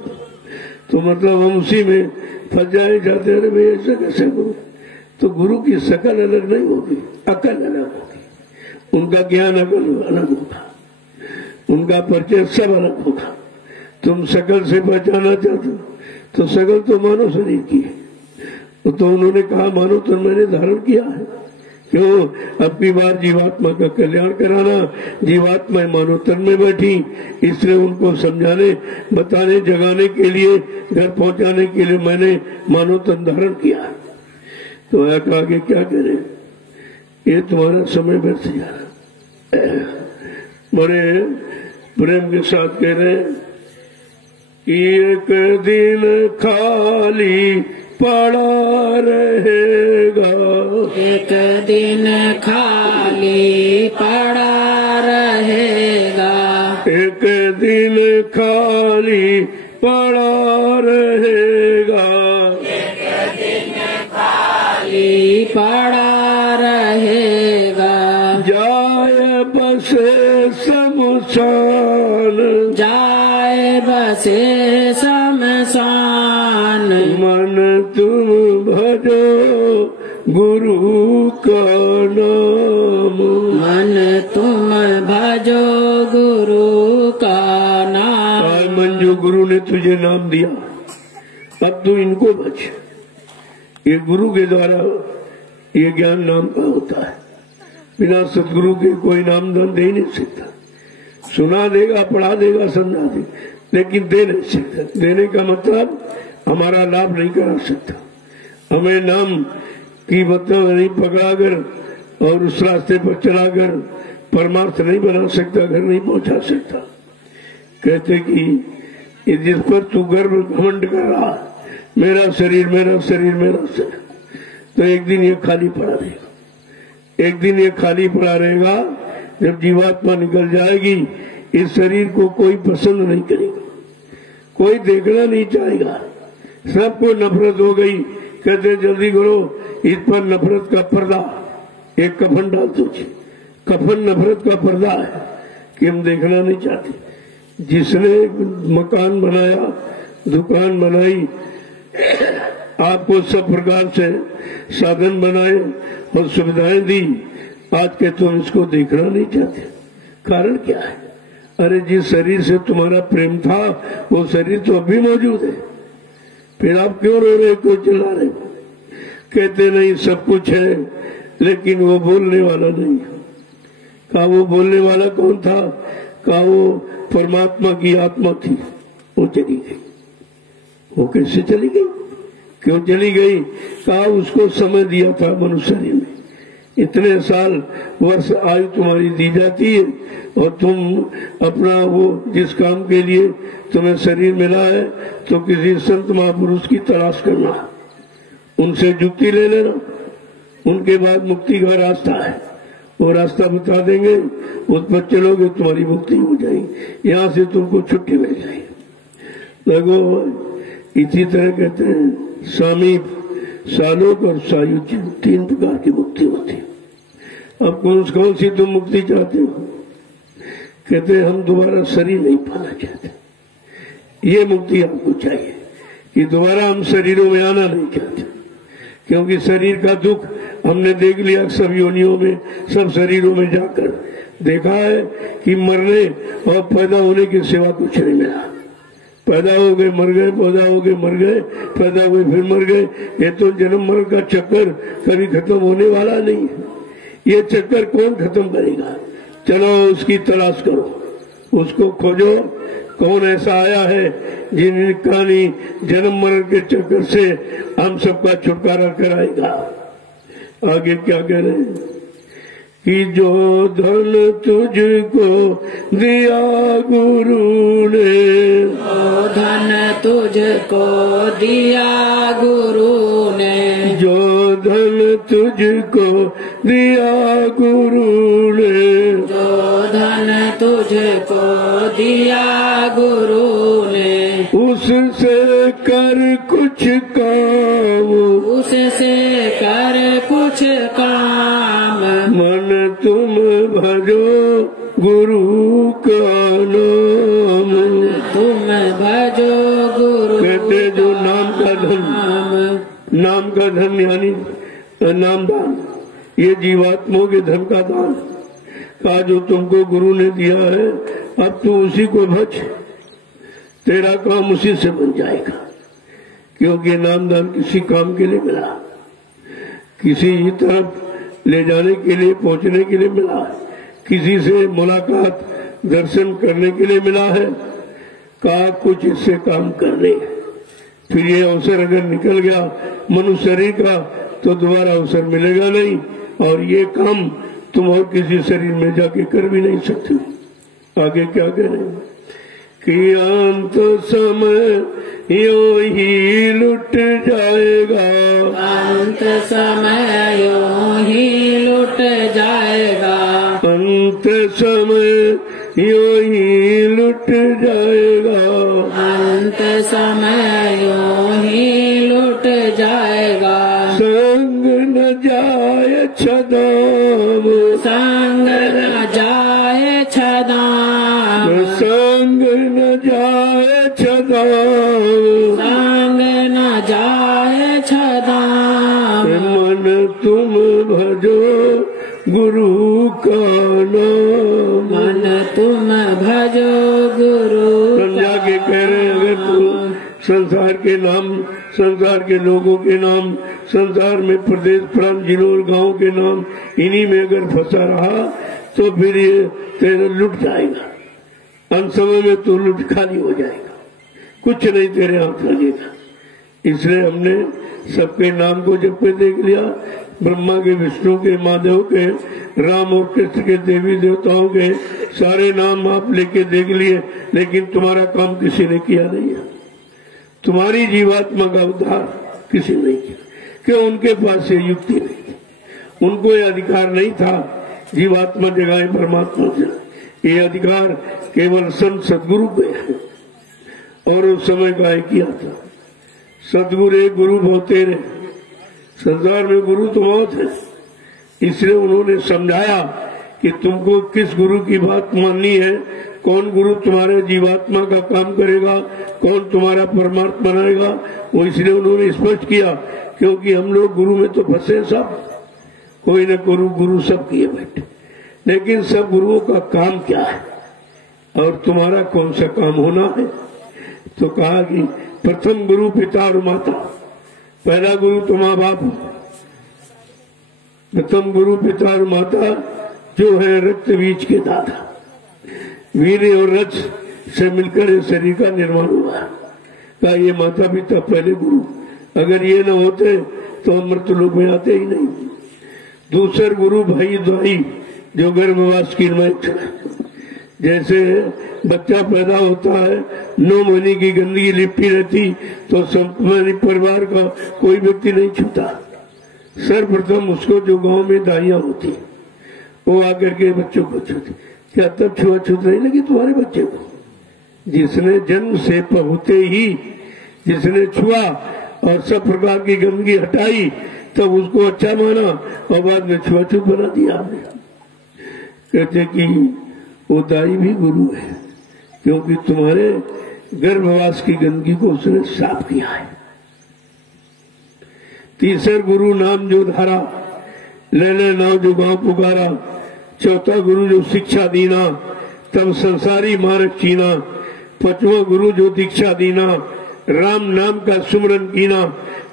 तो मतलब हम उसी में फंस जाए जाते हैं। भाई ऐसा कैसे गुरु? तो गुरु की शकल अलग नहीं होगी, अकल अलग होगी, उनका ज्ञान अलग होगा, उनका परिचय सब अलग होगा। तुम शकल से पहचाना चाहते हो तो शकल तो मानव शरीर की है, तो उन्होंने कहा मानव तन मैंने धारण किया है। क्यों? अपनी बार जीवात्मा का कल्याण कराना, जीवात्मा मानव तन में बैठी, इसलिए उनको समझाने, बताने, जगाने के लिए, घर पहुंचाने के लिए मैंने मानव तन धारण किया। तो आगे क्या करें, ये तुम्हारा समय व्यर्थ जा रहा। बड़े प्रेम के साथ कह रहे एक दिन खाली पड़ा रहेगा, एक दिन खाली पड़ा रहेगा, एक दिन खाली पड़ा रहेगा, एक दिन खाली पड़ा रहेगा। जाए बसे शमशान, जाए बसे शमशान, मन तुम भजो गुरु का नाम, मन तुम भजो गुरु का नाम। आज मन जो गुरु ने तुझे नाम दिया, अब तू इनको भज। ये गुरु के द्वारा ये ज्ञान नाम का होता है, बिना सदगुरु के कोई नाम दान दे नहीं सकता। सुना देगा, पढ़ा देगा, समझा देगा, लेकिन दे नहीं सकता। देने का मतलब हमारा लाभ नहीं करा सकता, हमें नाम की मतलब नहीं पकड़ाकर और उस रास्ते पर चलाकर परमार्थ नहीं बना सकता, घर नहीं पहुंचा सकता। कहते कि ये जिस पर तू गर्व घमंड कर रहा, मेरा शरीर मेरा शरीर मेरा शरीर, तो एक दिन ये खाली पड़ा रहेगा, एक दिन ये खाली पड़ा रहेगा। जब जीवात्मा निकल जाएगी, इस शरीर को कोई पसंद नहीं करेगा, कोई देखना नहीं चाहेगा, सबको नफरत हो गई। कहते जल्दी करो, इस पर नफरत का पर्दा एक कफन डाल तुझे। कफन नफरत का पर्दा है कि हम देखना नहीं चाहते। जिसने मकान बनाया, दुकान बनाई, आपको सब प्रकार से साधन बनाए और सुविधाएं दी, आज के तुम इसको देखना नहीं चाहते। कारण क्या है? अरे जिस शरीर से तुम्हारा प्रेम था वो शरीर तो अभी मौजूद है, फिर आप क्यों रो रहे, क्यों चिल्ला रहे? कहते नहीं सब कुछ है लेकिन वो बोलने वाला नहीं। कहा वो बोलने वाला कौन था? कहा वो परमात्मा की आत्मा थी, वो चली गई। वो कैसे चली गई, क्यों चली गई? कहा उसको समय दिया था मनुष्य शरीर में, इतने साल वर्ष आयु तुम्हारी दी जाती है और तुम अपना वो जिस काम के लिए तुम्हें शरीर मिला है तो किसी संत महापुरुष की तलाश करना, उनसे जुक्ति ले लेना, उनके बाद मुक्ति का रास्ता है, वो रास्ता बता देंगे, उस पर चलोगे तुम्हारी मुक्ति हो जाएगी, यहाँ से तुमको छुट्टी मिल जाएगी। लगो इसी तरह कहते हैं सामीप, सालोक और सायुज्य, 3 प्रकार की मुक्ति होती है। अब कौन सी तुम मुक्ति चाहते हो? कहते हैं हम दोबारा शरीर नहीं पाना चाहते। ये मुक्ति आपको चाहिए कि दोबारा हम शरीरों में आना नहीं चाहते, क्योंकि शरीर का दुख हमने देख लिया सब योनियों में, सब शरीरों में जाकर देखा है कि मरने और पैदा होने के सिवा कुछ नहीं मिला। पैदा हो गए मर गए, पैदा हो गए मर गए, पैदा हुए फिर मर गए। ये तो जन्म मरण का चक्कर कभी खत्म होने वाला नहीं है। ये चक्कर कौन खत्म करेगा? चलो उसकी तलाश करो, उसको खोजो, कौन ऐसा आया है जिनका नहीं जन्म मरण के चक्कर से हम सबका छुटकारा कराएगा। आगे क्या कह रहे हैं कि जो धन तुझको दिया गुरु ने, जो धन तुझको दिया गुरु ने, जो धन तुझको दिया गुरु ने, जो धन तुझको दिया गुरु ने, उससे कर कुछ काम, उससे कर कुछ काम, मन तुम भजो गुरु का नाम, तुम भजो गुरु कहते जो नाम का धन, नाम का धन यानी नाम दान, ये जीवात्माओं के धन का दान का जो तुमको गुरु ने दिया है, अब तू उसी को भज, तेरा काम उसी से बन जाएगा। क्योंकि नाम दान किसी काम के लिए मिला, किसी तरफ ले जाने के लिए, पहुंचने के लिए मिला, किसी से मुलाकात दर्शन करने के लिए मिला है, का कुछ इससे काम करने। फिर ये अवसर अगर निकल गया मनुष्य शरीर का तो दोबारा अवसर मिलेगा नहीं, और ये काम तुम और किसी शरीर में जाके कर भी नहीं सकते हो। आगे क्या कह रहे हैं कि अंत समय यूं ही लुट जाएगा, अंत समय यूं ही लुट जाएगा, अंत समय यूं ही लुट जाएगा, अंत समय यूं ही लुट जाएगा, संग न जाए छदाम, संग न जाए छदाम, संग न जाए छदाम, संग न जाए छदाम, मन तुम भजो गुरु का नाम, मन तुम भजो गुरु समझा के कह रहे हैं अगर तुम संसार के नाम, संसार के लोगों के नाम, संसार में प्रदेश प्रांत जिलों और गांव के नाम, इन्हीं में अगर फंसा रहा तो फिर ये तेरा लुट जाएगा। अंत समय में तो लुट खाली हो जाएगा, कुछ नहीं तेरे हाथ लगेगा। इसलिए हमने सबके नाम को जब पे देख लिया, ब्रह्मा के, विष्णु के, महादेव के, राम और कृष्ण के, देवी देवताओं के सारे नाम आप लेके देख लिए, लेकिन तुम्हारा काम किसी ने किया नहीं है। तुम्हारी जीवात्मा का उद्धार किसी ने नहीं किया, क्यों? उनके पास ये युक्ति नहीं थी, उनको ये अधिकार नहीं था जीवात्मा जगाए परमात्मा से। ये अधिकार केवल संत सदगुरु पे है, और उस समय का किया था सदगुरु एक, गुरु बहुत तेरे। संसार में गुरु तो बहुत है, इसलिए उन्होंने समझाया कि तुमको किस गुरु की बात माननी है, कौन गुरु तुम्हारे जीवात्मा का काम करेगा, कौन तुम्हारा परमात्मा बनाएगा। वो इसलिए उन्होंने स्पष्ट किया, क्योंकि हम लोग गुरु में तो फंसे सब, कोई न गुरु सब किए बैठे, लेकिन सब गुरुओं का काम क्या है और तुम्हारा कौन सा काम होना है। तो कहा कि प्रथम गुरु पिता और माता, पहला गुरु तो माँ बाप, प्रथम गुरु पिता और माता जो है रक्त बीज के दादा। वीर्य और रज से मिलकर इस शरीर का निर्माण हुआ। का ये माता पिता पहले गुरु, अगर ये न होते तो हम मृत्युलोक में आते ही नहीं। दूसर गुरु भाई द्वाई जो गर्भवास की जैसे बच्चा पैदा होता है 9 महीने की गंदगी लिपटी रहती तो परिवार का कोई व्यक्ति नहीं छूता। सर्वप्रथम उसको जो गांव में दाइयां होती वो आकर के बच्चों को छूती। क्या तब छुआछूत नहीं लगी तुम्हारे बच्चे को? जिसने जन्म से पहुंचते ही जिसने छुआ और सब प्रकार की गंदगी हटाई तब उसको अच्छा माना और बाद में छुआछूत बना दिया आपने। कहते कि वो दाई भी गुरु है, क्योंकि तुम्हारे गर्भवास की गंदगी को उसने साफ किया है। तीसर गुरु नाम जो धारा, लेने नाम जो गांव पुकारा। चौथा गुरु जो शिक्षा दीना, तब संसारी मार्ग चीना। पांचवा गुरु जो दीक्षा दीना, राम नाम का सुमरन कीना।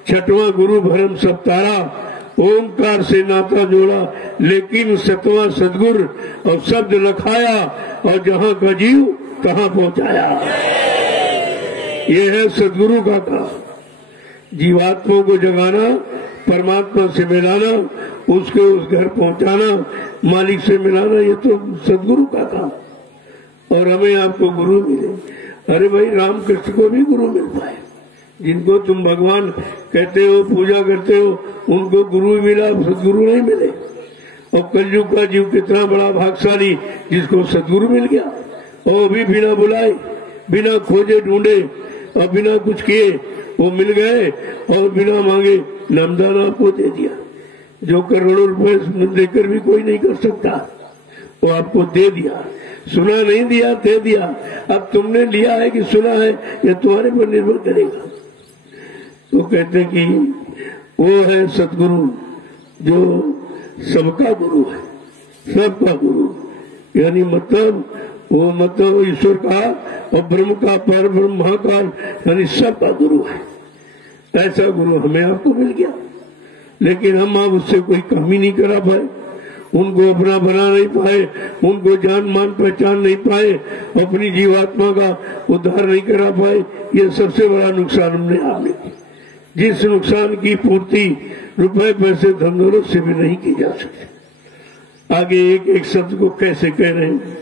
छठवां गुरु भरम सब तारा, ओंकार से नाता जोड़ा। लेकिन सतवां सदगुरु और शब्द लखाया और जहां का जीव तहां पहुंचाया। ये है सदगुरु का काम, जीवात्माओं को जगाना, परमात्मा से मिलाना, उसके उस घर पहुंचाना, मालिक से मिलाना, ये तो सदगुरु का काम। और हमें आपको गुरु मिले। अरे भाई रामकृष्ण को भी गुरु मिल पाए, जिनको तुम भगवान कहते हो, पूजा करते हो, उनको गुरु मिला, सदगुरु नहीं मिले। और कलयुग का जीव कितना बड़ा भाग्यशाली जिसको सदगुरु मिल गया, और भी बिना बुलाए, बिना खोजे ढूंढे और बिना कुछ किए वो मिल गए, और बिना मांगे नामदान आपको दे दिया। जो करोड़ों रुपए देकर भी कोई नहीं कर सकता, वो आपको दे दिया। सुना नहीं दिया, दे दिया। अब तुमने लिया है कि सुना है, ये तुम्हारे पर निर्भर करेगा। तो कहते कि वो है सतगुरु जो सबका गुरु है, सबका गुरु। यानी मतलब वो मतलब ईश्वर का और ब्रह्म का, पर ब्रह्म महाकाल, यानी सबका गुरु है। ऐसा गुरु हमें आपको मिल गया, लेकिन हम आप उससे कोई काम ही नहीं करा पाए, उनको अपना बना नहीं पाए, उनको जान मान पहचान नहीं पाए, अपनी जीवात्मा का उद्धार नहीं करा पाए। ये सबसे बड़ा नुकसान हमने आपने किया, जिस नुकसान की पूर्ति रुपए पैसे धन दौलत से भी नहीं की जा सकती। आगे एक एक शब्द को कैसे कह रहे हैं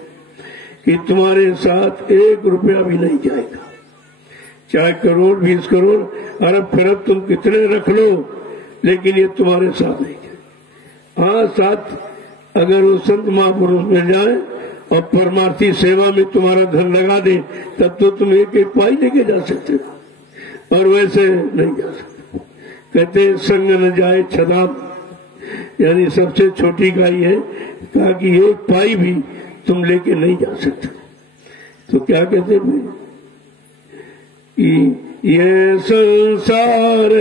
कि तुम्हारे साथ 1 रुपया भी नहीं जाएगा, चाहे करोड़ 20 करोड़ अरब खरब तुम कितने रख लो, लेकिन ये तुम्हारे साथ नहीं जाए। हाँ, साथ अगर वो संत महापुरुष मिल जाए और परमार्थी सेवा में तुम्हारा धन लगा दे, तब तो तुम एक एक पाई लेके जा सकते हो, और वैसे नहीं जा सकते। कहते संग न जाए छदाम, यानी सबसे छोटी गाय है, कहा कि एक पाई भी तुम लेके नहीं जा सकते। तो क्या कहते भाई कि ये संसार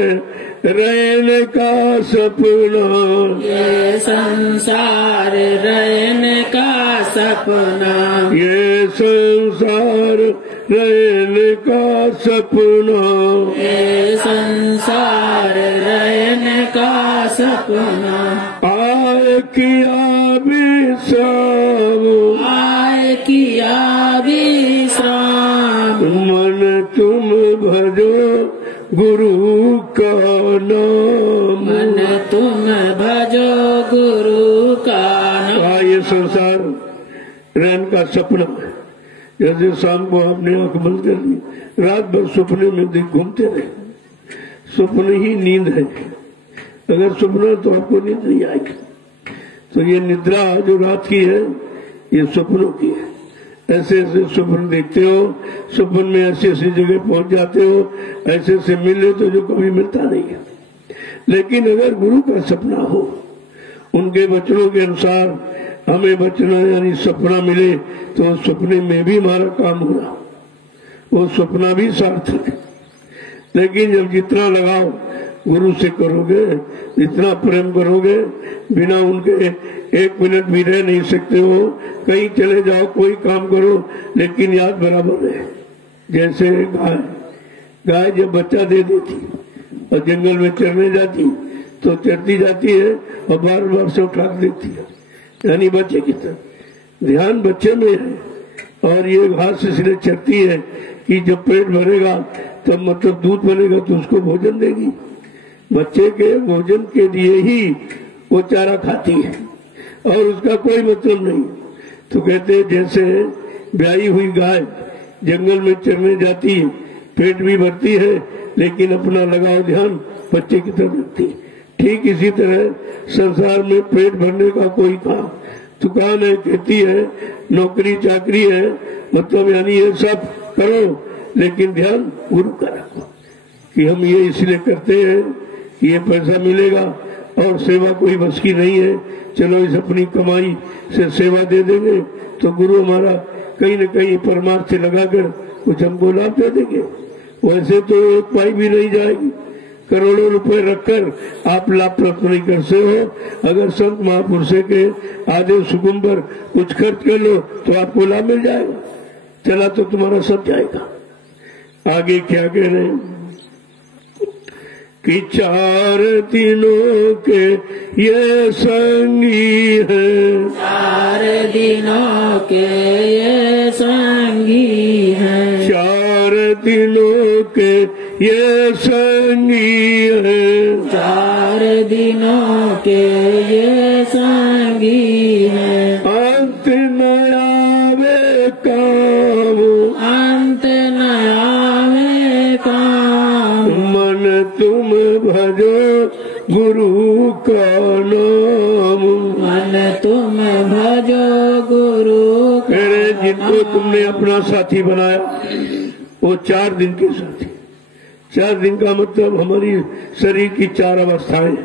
रहने का सपना, ये संसार रहने का सपना, ये संसार रहने का सपना, ये संसार रहने का सपना। आए किया विश्राम, आए किया विश्राम, मन तुम भजो गुरु का नाम, मन तुम भजो गुरु का नाम। ये संसार रहने का सपना है। जैसे शाम को आपने आंख बंद कर ली, रात भर सपने में घूमते रहे, सपने ही नींद है। अगर सपना तो आपको नींद नहीं आएगी। तो ये निद्रा जो रात की है, ये सपनों की है। ऐसे ऐसे स्वप्न देखते हो, स्वप्न में ऐसी ऐसी जगह पहुंच जाते हो, ऐसे ऐसे मिले तो जो कभी मिलता नहीं है। लेकिन अगर गुरु का सपना हो उनके वचनों के अनुसार हमें वचन यानी सपना मिले तो सपने में भी हमारा काम होगा, वो सपना भी सार्थक है। लेकिन जब जितना लगाओ गुरु से करोगे, जितना प्रेम करोगे, बिना उनके एक मिनट भी रह नहीं सकते हो। कहीं चले जाओ, कोई काम करो, लेकिन याद बराबर है। जैसे गाय जब बच्चा दे देती और जंगल में चरने जाती तो चरती जाती है और बार बार से उठा देती है, यानी बच्चे की तरह ध्यान बच्चे में है। और ये घास इसलिए चरती है कि जब पेट भरेगा तब मतलब दूध बनेगा तो उसको भोजन देगी। बच्चे के भोजन के लिए ही वो चारा खाती है और उसका कोई मतलब नहीं। तो कहते हैं जैसे ब्याही हुई गाय जंगल में चरने जाती है, पेट भी भरती है लेकिन अपना लगाव ध्यान बच्चे की तरफ रखती है। ठीक इसी तरह संसार में पेट भरने का कोई काम दुकान है, कहती है, नौकरी चाकरी है, मतलब यानी ये सब करो लेकिन ध्यान गुरु का रखो कि हम ये इसलिए करते हैं कि ये पैसा मिलेगा और सेवा कोई बस की नहीं है, चलो इस अपनी कमाई से सेवा दे देंगे तो गुरु हमारा कहीं न कहीं परमार्थ से लगाकर कुछ हमको लाभ दे देंगे। वैसे तो एक पाई भी नहीं जाएगी, करोड़ों रुपए रखकर आप लाभ प्राप्त नहीं कर सकते हो। अगर संत महापुरुष के आदेश हुकुम पर कुछ खर्च कर लो तो आपको लाभ मिल जाएगा, चला तो तुम्हारा सब जाएगा। आगे क्या कह रहे हैं कि 4 दिनों के ये संगी हैं, 4 दिनों के ये संगी हैं, 4 दिनों के ये संगी हैं, 4 दिनों के ये संगी हैं। अंत न आवे काम, अंत न आवे काम, मन तुम भजो गुरु का नाम। मन तुम भजो गुरु का अरे जिनको नाम। तुमने अपना साथी बनाया वो 4 दिन के साथी। 4 दिन का मतलब हमारी शरीर की 4 अवस्थाएं,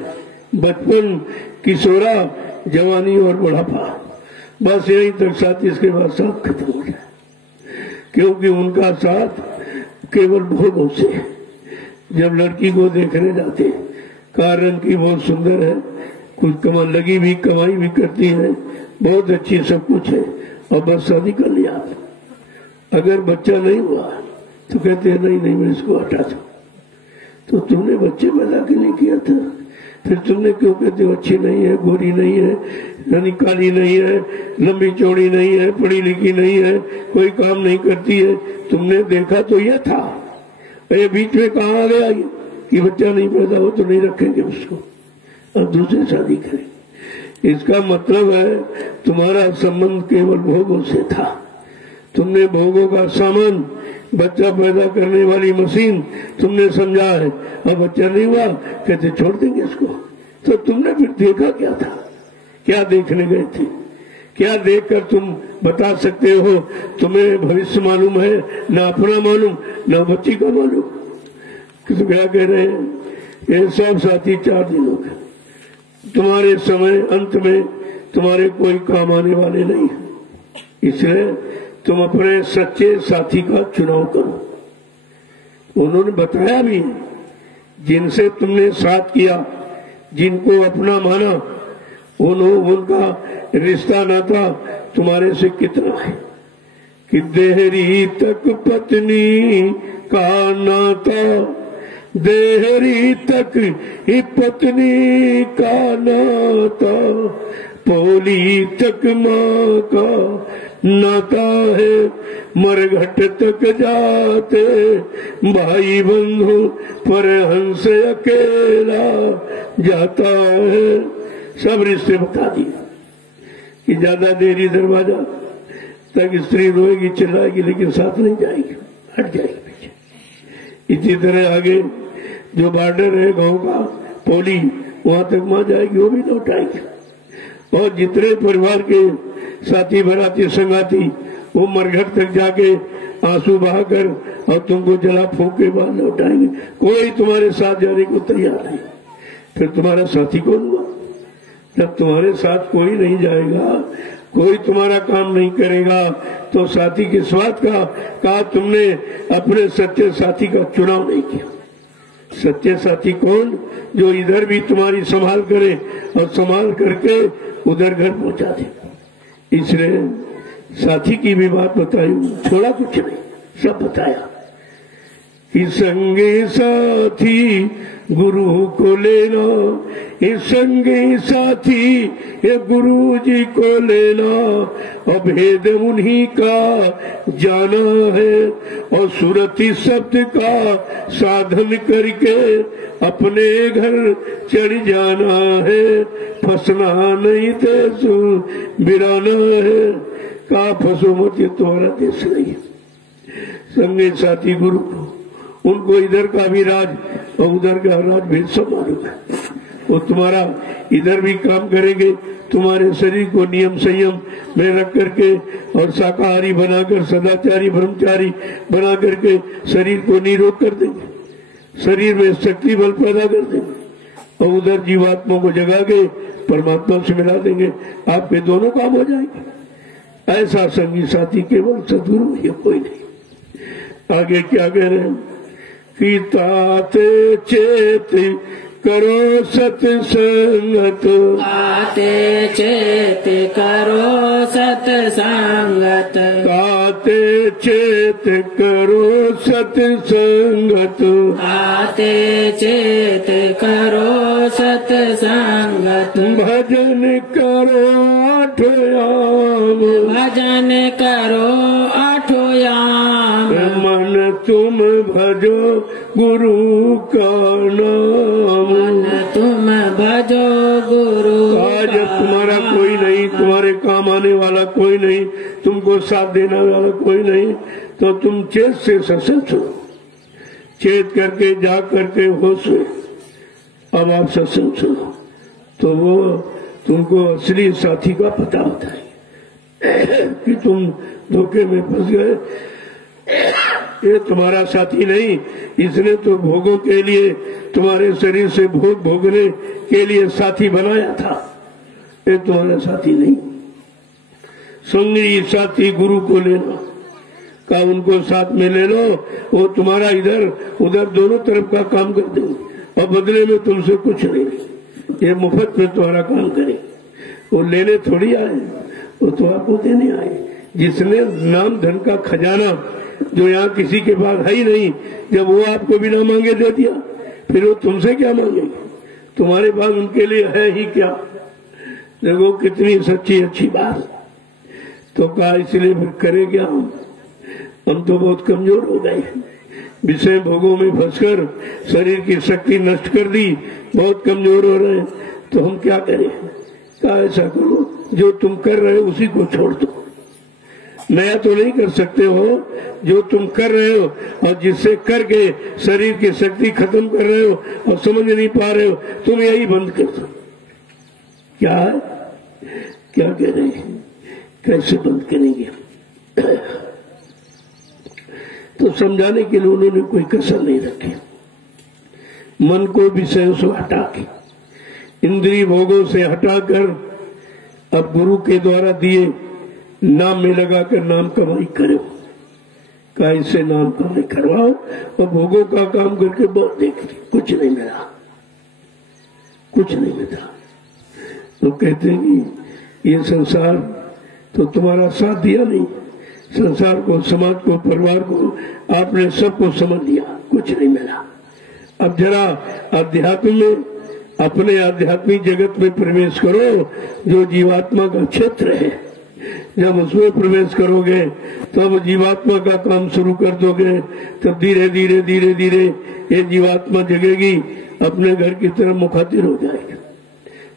बचपन, किशोरा, जवानी और बुढ़ापा, बस यहीं तक साथ। इसके बाद साथ खत्म हो जाए, क्योंकि उनका साथ केवल भोगों से। जब लड़की को देखने जाते, कारण की बहुत सुंदर है, कुछ कमाई लगी भी, कमाई भी करती है, बहुत अच्छी सब कुछ है, और बस शादी कर लिया। अगर बच्चा नहीं हुआ तो कहते हैं नहीं मैं इसको हटा दूं। तो तुमने बच्चे पैदा क्यों नहीं किया था? फिर तुमने क्यों कहते हो अच्छी नहीं है, गोरी नहीं है, यानी काली नहीं है, लंबी चौड़ी नहीं है, पढ़ी लिखी नहीं है, कोई काम नहीं करती है? तुमने देखा तो यह था, ये बीच में कहाँ आ गया कि बच्चा नहीं पैदा हो तो नहीं रखेंगे उसको और दूसरी शादी करें। इसका मतलब है तुम्हारा संबंध केवल भोगों से था। तुमने भोगों का सामान, बच्चा पैदा करने वाली मशीन तुमने समझा है, और बच्चा नहीं हुआ कहते छोड़ देंगे इसको। तो तुमने फिर देखा क्या था? क्या देखने गए थे? क्या देखकर तुम बता सकते हो? तुम्हें भविष्य मालूम है, न अपना मालूम, न बच्ची का मालूम। तो क्या कह रहे हैं, ये सब साथी 4 दिनों के, तुम्हारे समय अंत में तुम्हारे कोई काम आने वाले नहीं है। इसलिए तुम अपने सच्चे साथी का चुनाव करो। उन्होंने बताया भी, जिनसे तुमने साथ किया, जिनको अपना माना, उनका रिश्ता नाता तुम्हारे से कितना है कि देहरी तक पत्नी का नाता, देहरी तक ही पत्नी का नाता, पोली तक माँ का नाता है, मरघट तक जाते भाई बंधु पर हंस अकेला जाता है। सब रिश्ते बता दिए कि ज्यादा देरी दरवाजा तक स्त्री रोएगी, चिल्लाएगी, लेकिन साथ नहीं जाएगी, हट जाएगी पीछे। इसी तरह आगे जो बॉर्डर है गांव का, पोली, वहां तक मां जाएगी, वो भी लौट आएगी। और जितने परिवार के साथी बराती संगाती, वो मरघट तक जाके आंसू बहाकर और तुमको जला फूंक के बाद लौट आएंगे। कोई तुम्हारे साथ जाने को तैयार नहीं। फिर तुम्हारा साथी कौन हुआ? जब तुम्हारे साथ कोई नहीं जाएगा, कोई तुम्हारा काम नहीं करेगा, तो साथी के स्वाद का कहा तुमने अपने सच्चे साथी का चुनाव नहीं किया। सच्चे साथी कौन? जो इधर भी तुम्हारी संभाल करे और संभाल करके उधर घर पहुंचा दे। इसलिए साथी की भी बात बताई, छोड़ा कुछ नहीं, सब बताया कि संगी साथी गुरु को लेना, ये संगी साथी ये गुरु जी को लेना, अभेद उन्हीं का जाना है और सुरति शब्द का साधन करके अपने घर चढ़ जाना है, फंसना नहीं देश बिराना है। कहा फंसो मत, ये तुम्हारा देश नहीं है। संगी साथी गुरु को, उनको इधर का भी राज और उधर का राज भी सब मालूम है। वो तुम्हारा इधर भी काम करेंगे, तुम्हारे शरीर को नियम संयम में रख करके और शाकाहारी बनाकर सदाचारी ब्रह्मचारी बना करके शरीर को निरोग कर देंगे, शरीर में शक्ति बल पैदा कर देंगे और उधर जीवात्मा को जगा के परमात्मा से मिला देंगे। आपके दोनों काम हो जाएंगे। ऐसा संगी साथी केवल सदगुरु है, कोई नहीं। आगे क्या कह रहे हैं कि ताते चेत करो सत्संगत, ताते चेत करो सत्संगत, ताते चेत करो सत्संगत, ताते चेत करो सत्संगत, भजन करो आठयाम, भजन करो आठयाम, मन तुम भजो गुरु का नाम, तुम भजो गुरु। आज तुम्हारा कोई नहीं, तुम्हारे काम आने वाला कोई नहीं, तुमको साथ देने वाला कोई नहीं, तो तुम चेत से सत्संग सुनो, चेत करके जाग करके होश में अब आप सत्संग सुनो, तो वो तुमको असली साथी का पता होता है कि तुम धोखे में फंस गए। ये तुम्हारा साथी नहीं, इसने तो भोगों के लिए तुम्हारे शरीर से भोग भोगने के लिए साथी बनाया था, ये तुम्हारा साथी नहीं। संगी साथी गुरु को लेना का, उनको साथ में ले लो, वो तुम्हारा इधर उधर दोनों तरफ का काम कर देंगे और बदले में तुमसे कुछ नहीं, ये मुफ्त में तुम्हारा काम करेंगे। वो लेने थोड़ी आए, वो तो आपको देने आए। जिसने नाम धन का खजाना जो यहाँ किसी के पास है ही नहीं, जब वो आपको बिना मांगे दे दिया, फिर वो तुमसे क्या मांगेंगे? तुम्हारे पास उनके लिए है ही क्या? देखो कितनी सच्ची अच्छी बात। तो कहा इसलिए फिर करें क्या हम तो बहुत कमजोर हो गए हैं, विषय भोगों में फंसकर शरीर की शक्ति नष्ट कर दी, बहुत कमजोर हो रहे हैं, तो हम क्या करें? कहा ऐसा करो, जो तुम कर रहे हो उसी को छोड़ दो, नया तो नहीं कर सकते हो, जो तुम कर रहे हो और जिससे करके शरीर की शक्ति खत्म कर रहे हो और समझ नहीं पा रहे हो, तुम यही बंद कर दो। क्या है? क्या कह रहे हैं? कैसे बंद करेंगे? तो समझाने के लिए उन्होंने कोई कसर नहीं रखी। मन को विषयों से हटा के, इंद्रिय भोगों से हटाकर अब गुरु के द्वारा दिए नाम में लगाकर नाम कमाई करो। कैसे नाम कमाई करवाओ और भोगों का काम करके बहुत देख ली, कुछ नहीं मिला, कुछ नहीं मिला। तो कहते हैं कि ये संसार तो तुम्हारा साथ दिया नहीं, संसार को, समाज को, परिवार को आपने सबको समझ लिया, कुछ नहीं मिला। अब जरा अध्यात्म में, अपने आध्यात्मिक जगत में प्रवेश करो, जो जीवात्मा का क्षेत्र है। जब उसमें प्रवेश करोगे तब जीवात्मा का काम शुरू कर दोगे, तब धीरे धीरे धीरे धीरे ये जीवात्मा जगेगी, अपने घर की तरफ मुखातिर हो जाएगी।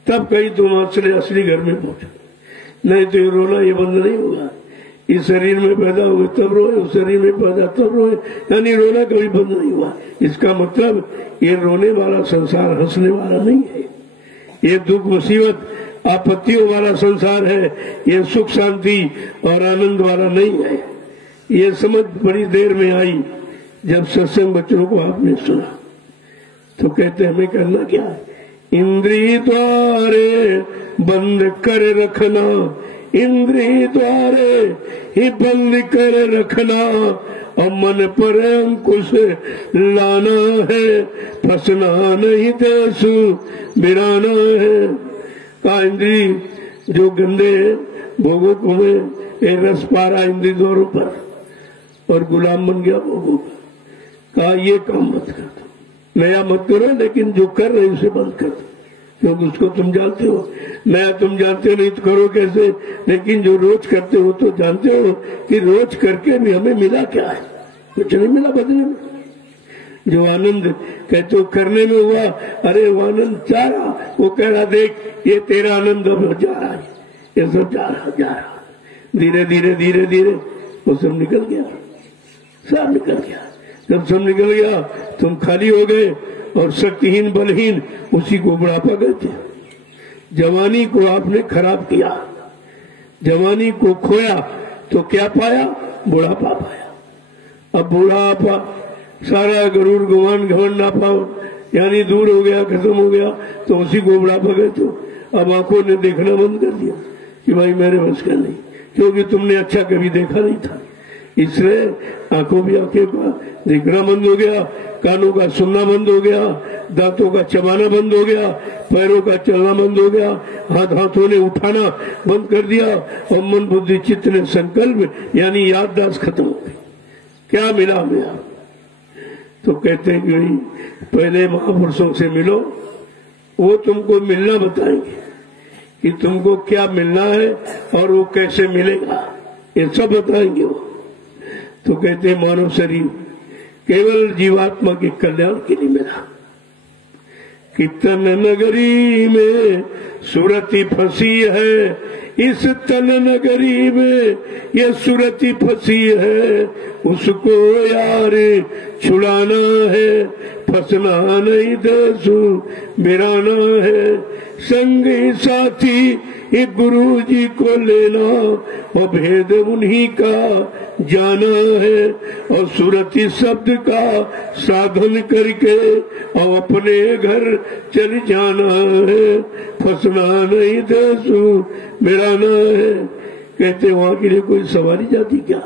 तब कहीं तुम असली घर में पहुंचो, नहीं तो ये रोना ये बंद नहीं होगा। इस शरीर में पैदा हुए तब रोए, उस शरीर में पैदा तब रोए, यानी रोना कभी बंद नहीं हुआ। इसका मतलब ये रोने वाला संसार हंसने वाला नहीं है, ये दुख मुसीबत आपत्तियों वाला संसार है, ये सुख शांति और आनंद वाला नहीं है। ये समझ बड़ी देर में आई जब सत्संग बच्चों को आपने सुना। तो कहते हमें करना क्या है? इंद्रिय द्वार द्वारे बंद कर रखना, इंद्रिय द्वारे ही बंद कर रखना, और मन पर अंकुश लाना है, फंसना नहीं देसु बिराना है। का इंद्री जो गंदे भोगों को में ये रस पारा इंद्री द्वारों पर और गुलाम बन गया भोगों का। कहा ये काम मत कर दो, नया मत करो, लेकिन जो कर रहे उसे बंद कर दो, क्योंकि उसको तुम जानते हो। नया तुम जानते नहीं तो करो कैसे, लेकिन जो रोज करते हो तो जानते हो कि रोज करके भी हमें मिला क्या है, कुछ नहीं मिला बदले में। जो आनंद कहते हो करने में हुआ, अरे वो आनंद जा रहा, वो कह रहा देख ये तेरा आनंद अब जा रहा है, ये सब जा रहा, धीरे धीरे धीरे धीरे वो सब निकल गया, सब निकल गया। जब सब निकल गया तुम खाली हो गए और शक्तिहीन बलहीन उसी को बुढ़ापा कहते। जवानी को आपने खराब किया, जवानी को खोया तो क्या पाया, बुढ़ापा पाया। अब बुढ़ापा सारा गरूर गुमान घमंड नापा यानी दूर हो गया, खत्म हो गया, तो उसी को बुढ़ापा कहते हो। अब आंखों ने देखना बंद कर दिया कि भाई मेरे बस का नहीं, क्योंकि तुमने अच्छा कभी देखा नहीं था, इसलिए आंखों भी आंखें का देखना बंद हो गया, कानों का सुनना बंद हो गया, दांतों का चबाना बंद हो गया, पैरों का चलना बंद हो गया, हाथों ने उठाना बंद कर दिया, और मन बुद्धि चित्त ने संकल्प यानी याददाश्त खत्म हो गई। क्या मिला हमें? तो कहते हैं कि पहले महापुरुषों से मिलो, वो तुमको मिलना बताएंगे कि तुमको क्या मिलना है और वो कैसे मिलेगा, ये सब बताएंगे वो। तो कहते हैं मानव शरीर केवल जीवात्मा के कल्याण के लिए मिला। कि तन नगरी में सुरति फंसी है, इस तन नगरी में ये सुरति फंसी है, उसको यार छुड़ाना है, फंसना नहीं देसु बिराना है। संगी साथी ये गुरु जी को लेना, और भेद उन्हीं का जाना है, और सुरति शब्द का साधन करके और अपने घर चल जाना है, फंसना नहीं देसु बिराना है। कहते वहां के लिए कोई सवारी जाती क्या,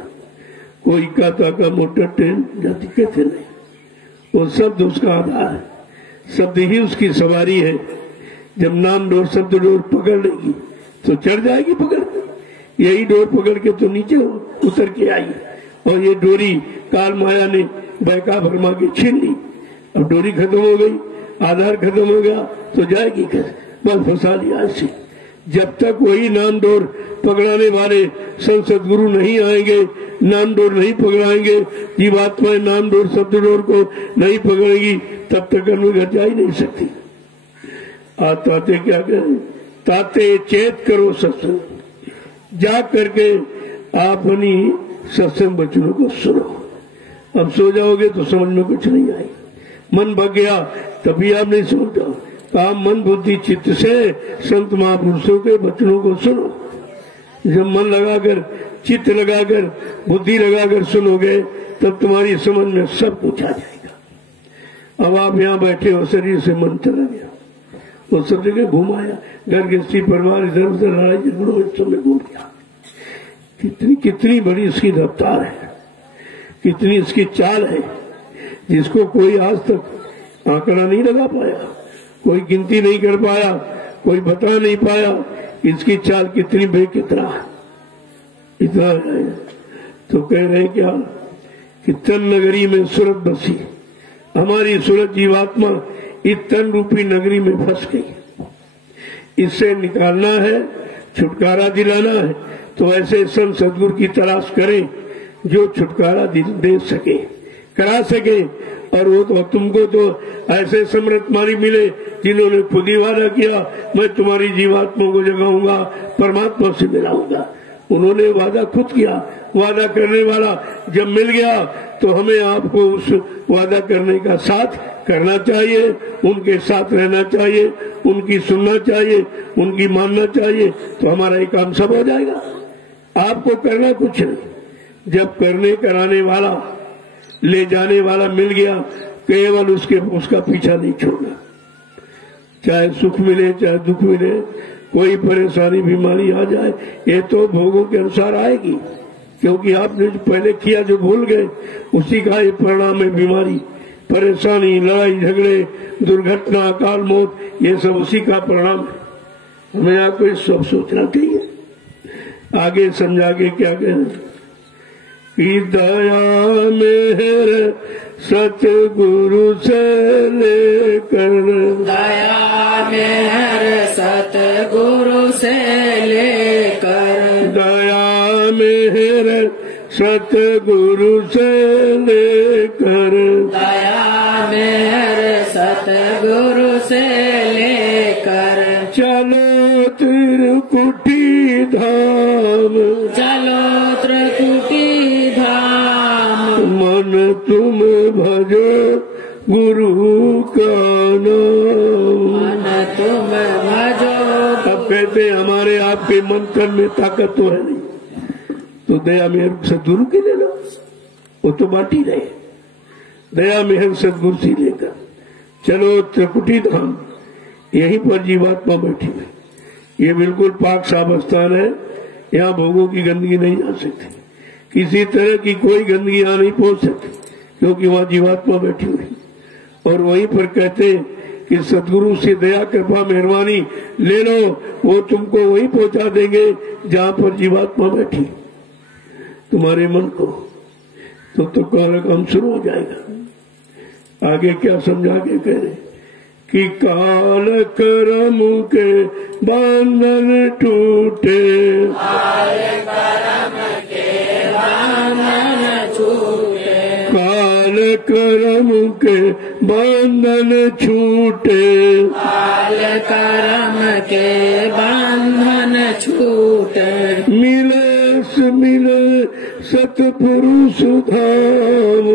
कोई काता का मोटर ट्रेन जाती, कहते नहीं, वो शब्द उसका आधार है, शब्द ही उसकी सवारी है। जब नाम डोर शब्द डोर पकड़ लेगी तो चढ़ जाएगी पकड़ के, यही डोर पकड़ के तो नीचे उतर के आई, और ये डोरी काल माया ने बहका भरमा के छीन ली। अब डोरी खत्म हो गई, आधार खत्म हो गया तो जाएगी कैसे, बस फंसा लिया ऐसे। जब तक वही नाम डोर पकड़ाने वाले संत सदगुरु नहीं आएंगे, नाम डोर नहीं पकड़ाएंगे, जीवात्मा नाम डोर शब्द डोर को नहीं पकड़ेगी, तब तक हमें घर जा ही नहीं सकती। ताते क्या करें, ताते चेत करो सत्संग, जा करके आप अपनी सत्संग वचनों को सुनो। अब सो जाओगे तो समझ में कुछ नहीं आई, मन भग गया तभी आप नहीं सोचो। काम मन बुद्धि चित्त से संत महापुरुषों के वचनों को सुनो। जब मन लगाकर चित्त लगाकर बुद्धि लगाकर सुनोगे तब तुम्हारी समझ में सब कुछ आ जाएगा। अब आप यहाँ बैठे हो, शरीर से मन चला गया, वो सब जगह घुमाया, घर गृहस्थी परिवार इधर उधर लड़ाई झगड़ों इस समय घूम गया। कितनी कितनी बड़ी इसकी रफ्तार है, कितनी इसकी चाल है, जिसको कोई आज तक आंकड़ा नहीं लगा पाया, कोई गिनती नहीं कर पाया, कोई बता नहीं पाया इसकी चाल कितनी कितना इतना है। तो कह रहे हैं क्या कि तन नगरी में सूरत बसी, हमारी सूरत जीवात्मा इस तन रूपी नगरी में फंस गई, इससे निकालना है, छुटकारा दिलाना है। तो ऐसे संत सदगुरु की तलाश करें जो छुटकारा दे सके, करा सके। और वो तो तुमको तो ऐसे समर्थ मारी मिले जिन्होंने खुद ही वादा किया मैं तुम्हारी जीवात्मा को जगाऊंगा, परमात्मा से मिलाऊंगा। उन्होंने वादा खुद किया। वादा करने वाला जब मिल गया तो हमें आपको उस वादा करने का साथ करना चाहिए, उनके साथ रहना चाहिए, उनकी सुनना चाहिए, उनकी मानना चाहिए, तो हमारा ये काम सब हो जाएगा। आपको करना कुछ नहीं। जब करने कराने वाला ले जाने वाला मिल गया, केवल उसका पीछा नहीं छोड़ना। चाहे सुख मिले चाहे दुख मिले, कोई परेशानी बीमारी आ जाए, ये तो भोगों के अनुसार आएगी, क्योंकि आपने जो पहले किया जो भूल गए उसी का ये परिणाम है। बीमारी, परेशानी, लड़ाई झगड़े, दुर्घटना, अकाल मौत, ये सब उसी का परिणाम है। हमें आपको ये सब सोचना चाहिए। आगे समझा के क्या कहें कि दया मेहर सतगुरु से लेकर, दया मेहर सतगुरु से लेकर, दया मेहर सतगुरु से लेकर, दया मेहर सतगुरु से लेकर, चलो त्रिकुटी धाम, चलो त्रिकुटी धाम, मन तुम भजो गुरु का नाम। मन तुम भजो। अब कहते हमारे आपके मंत्र में ताकत तो है नहीं, तो दया मेहर सदगुरु की ले लो, वो तो बांटी रहे। दया मेहर सदगुरु से लेकर चलो त्रिकुटी धाम, यहीं पर जीवात्मा बैठी है। ये बिल्कुल पाक साफ स्थान है, यहाँ भोगों की गंदगी नहीं आ सकती, किसी तरह की कोई गंदगी यहाँ नहीं पहुंच सकती, क्योंकि वहाँ जीवात्मा बैठी हुई। और वहीं पर कहते हैं कि सदगुरु से दया कृपा मेहरबानी ले लो, वो तुमको वहीं पहुंचा देंगे जहाँ पर जीवात्मा बैठी तुम्हारे मन को। तो काम शुरू हो जाएगा। आगे क्या समझा के कह रहे कि काल कर्म के बंधन टूटे, काल कर्म के बंधन छूटे, काल कर्म के बंधन छूटे, काल कर्म के बंधन छूटे, मिले सतपुरुष धाम,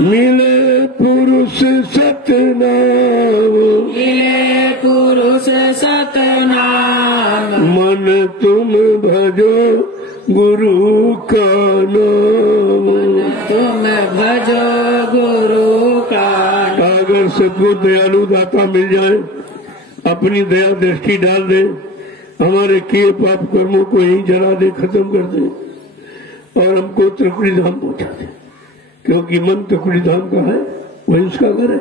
मिले पुरुष सतनाम, मिले पुरुष सतनाम, मन तुम भजो गुरु का नाम, तुम भजो गुरु का नाम। अगर सदगुरु दयालु दाता मिल जाए, अपनी दया दृष्टि डाल दे, हमारे किए पाप कर्मों को यहीं जला दे, खत्म कर दे और हमको त्रिकुटी धाम पहुंचा दे, क्योंकि मन त्रिकुटी धाम का है, वही उसका घर है,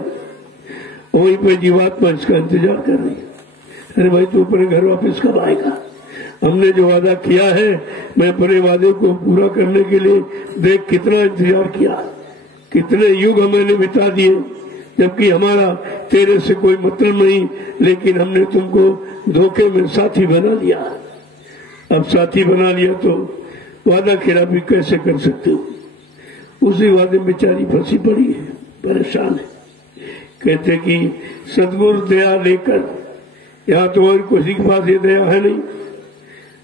वहीं पे जीवात्मा इसका इंतजार कर रही है। अरे भाई तू अपने घर वापस कब आएगा? हमने जो वादा किया है, मैं अपने वादे को पूरा करने के लिए देख कितना इंतजार किया, कितने युग मैंने बिता दिए, जबकि हमारा तेरे से कोई मतलब नहीं, लेकिन हमने तुमको धोखे में साथी बना लिया। अब साथी बना लिया तो वादा खिलाफी कैसे कर सकते हो? उसी वादे में बेचारी फंसी पड़ी है, परेशान है। कहते कि सदगुरु दया लेकर, यहाँ तुम्हारी किसी के पास ये दया है नहीं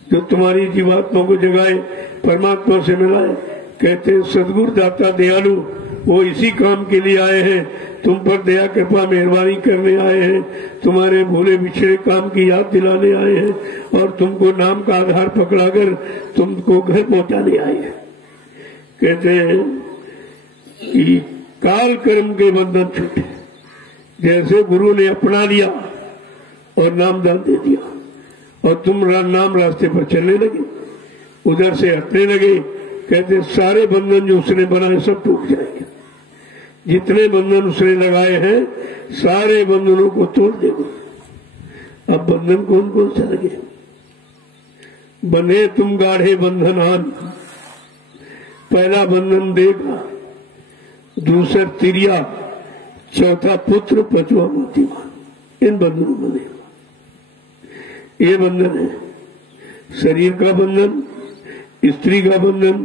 जो तुम्हारी जीवात्मा को जगाए, परमात्मा से मिलाए। कहते सदगुरु दाता दयालु वो इसी काम के लिए आए हैं, तुम पर दया कृपा मेहरबानी करने आए हैं, तुम्हारे भूले बिछड़े काम की याद दिलाने आए हैं और तुमको नाम का आधार पकड़ाकर तुमको घर पहुंचाने आए हैं। कहते हैं कि काल कर्म के बंधन छूटे, जैसे गुरु ने अपना लिया और नाम दान दे दिया और तुम नाम रास्ते पर चलने लगे, उधर से हटने लगे। कहते सारे बंधन जो उसने बनाए सब टूट जाएंगे, जितने बंधन उसने लगाए हैं सारे बंधनों को तोड़ देगा। अब बंधन कौन कौन से लगे? बने तुम गाढ़े बंधनान, पहला बंधन देगा, दूसरा तिरिया, चौथा पुत्र, पांचवा मोतीमान। इन बंधनों में देगा। ये बंधन है शरीर का बंधन, स्त्री का बंधन,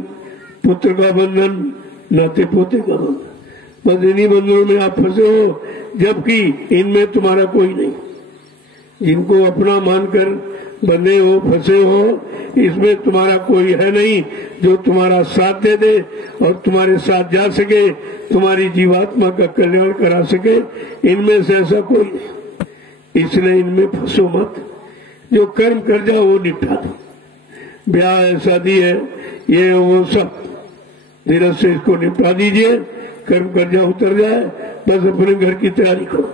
पुत्र का बंधन, नाते पोते का बंधन। बस इन्हीं बंधनों में आप फंसे हो, जबकि इनमें तुम्हारा कोई नहीं। जिनको अपना मानकर बंधे हो, फंसे हो, इसमें तुम्हारा कोई है नहीं जो तुम्हारा साथ दे दे और तुम्हारे साथ जा सके, तुम्हारी जीवात्मा का कल्याण करा सके। इनमें से ऐसा कोई नहीं, इसलिए इनमें फंसो मत। जो कर्म कर जाओ वो निपटा दो। ब्याह है, शादी है, ये वो सब धीरे से इसको निपटा दीजिए। कर्म कर जाओ, उतर जाए बस अपने घर की तैयारी करो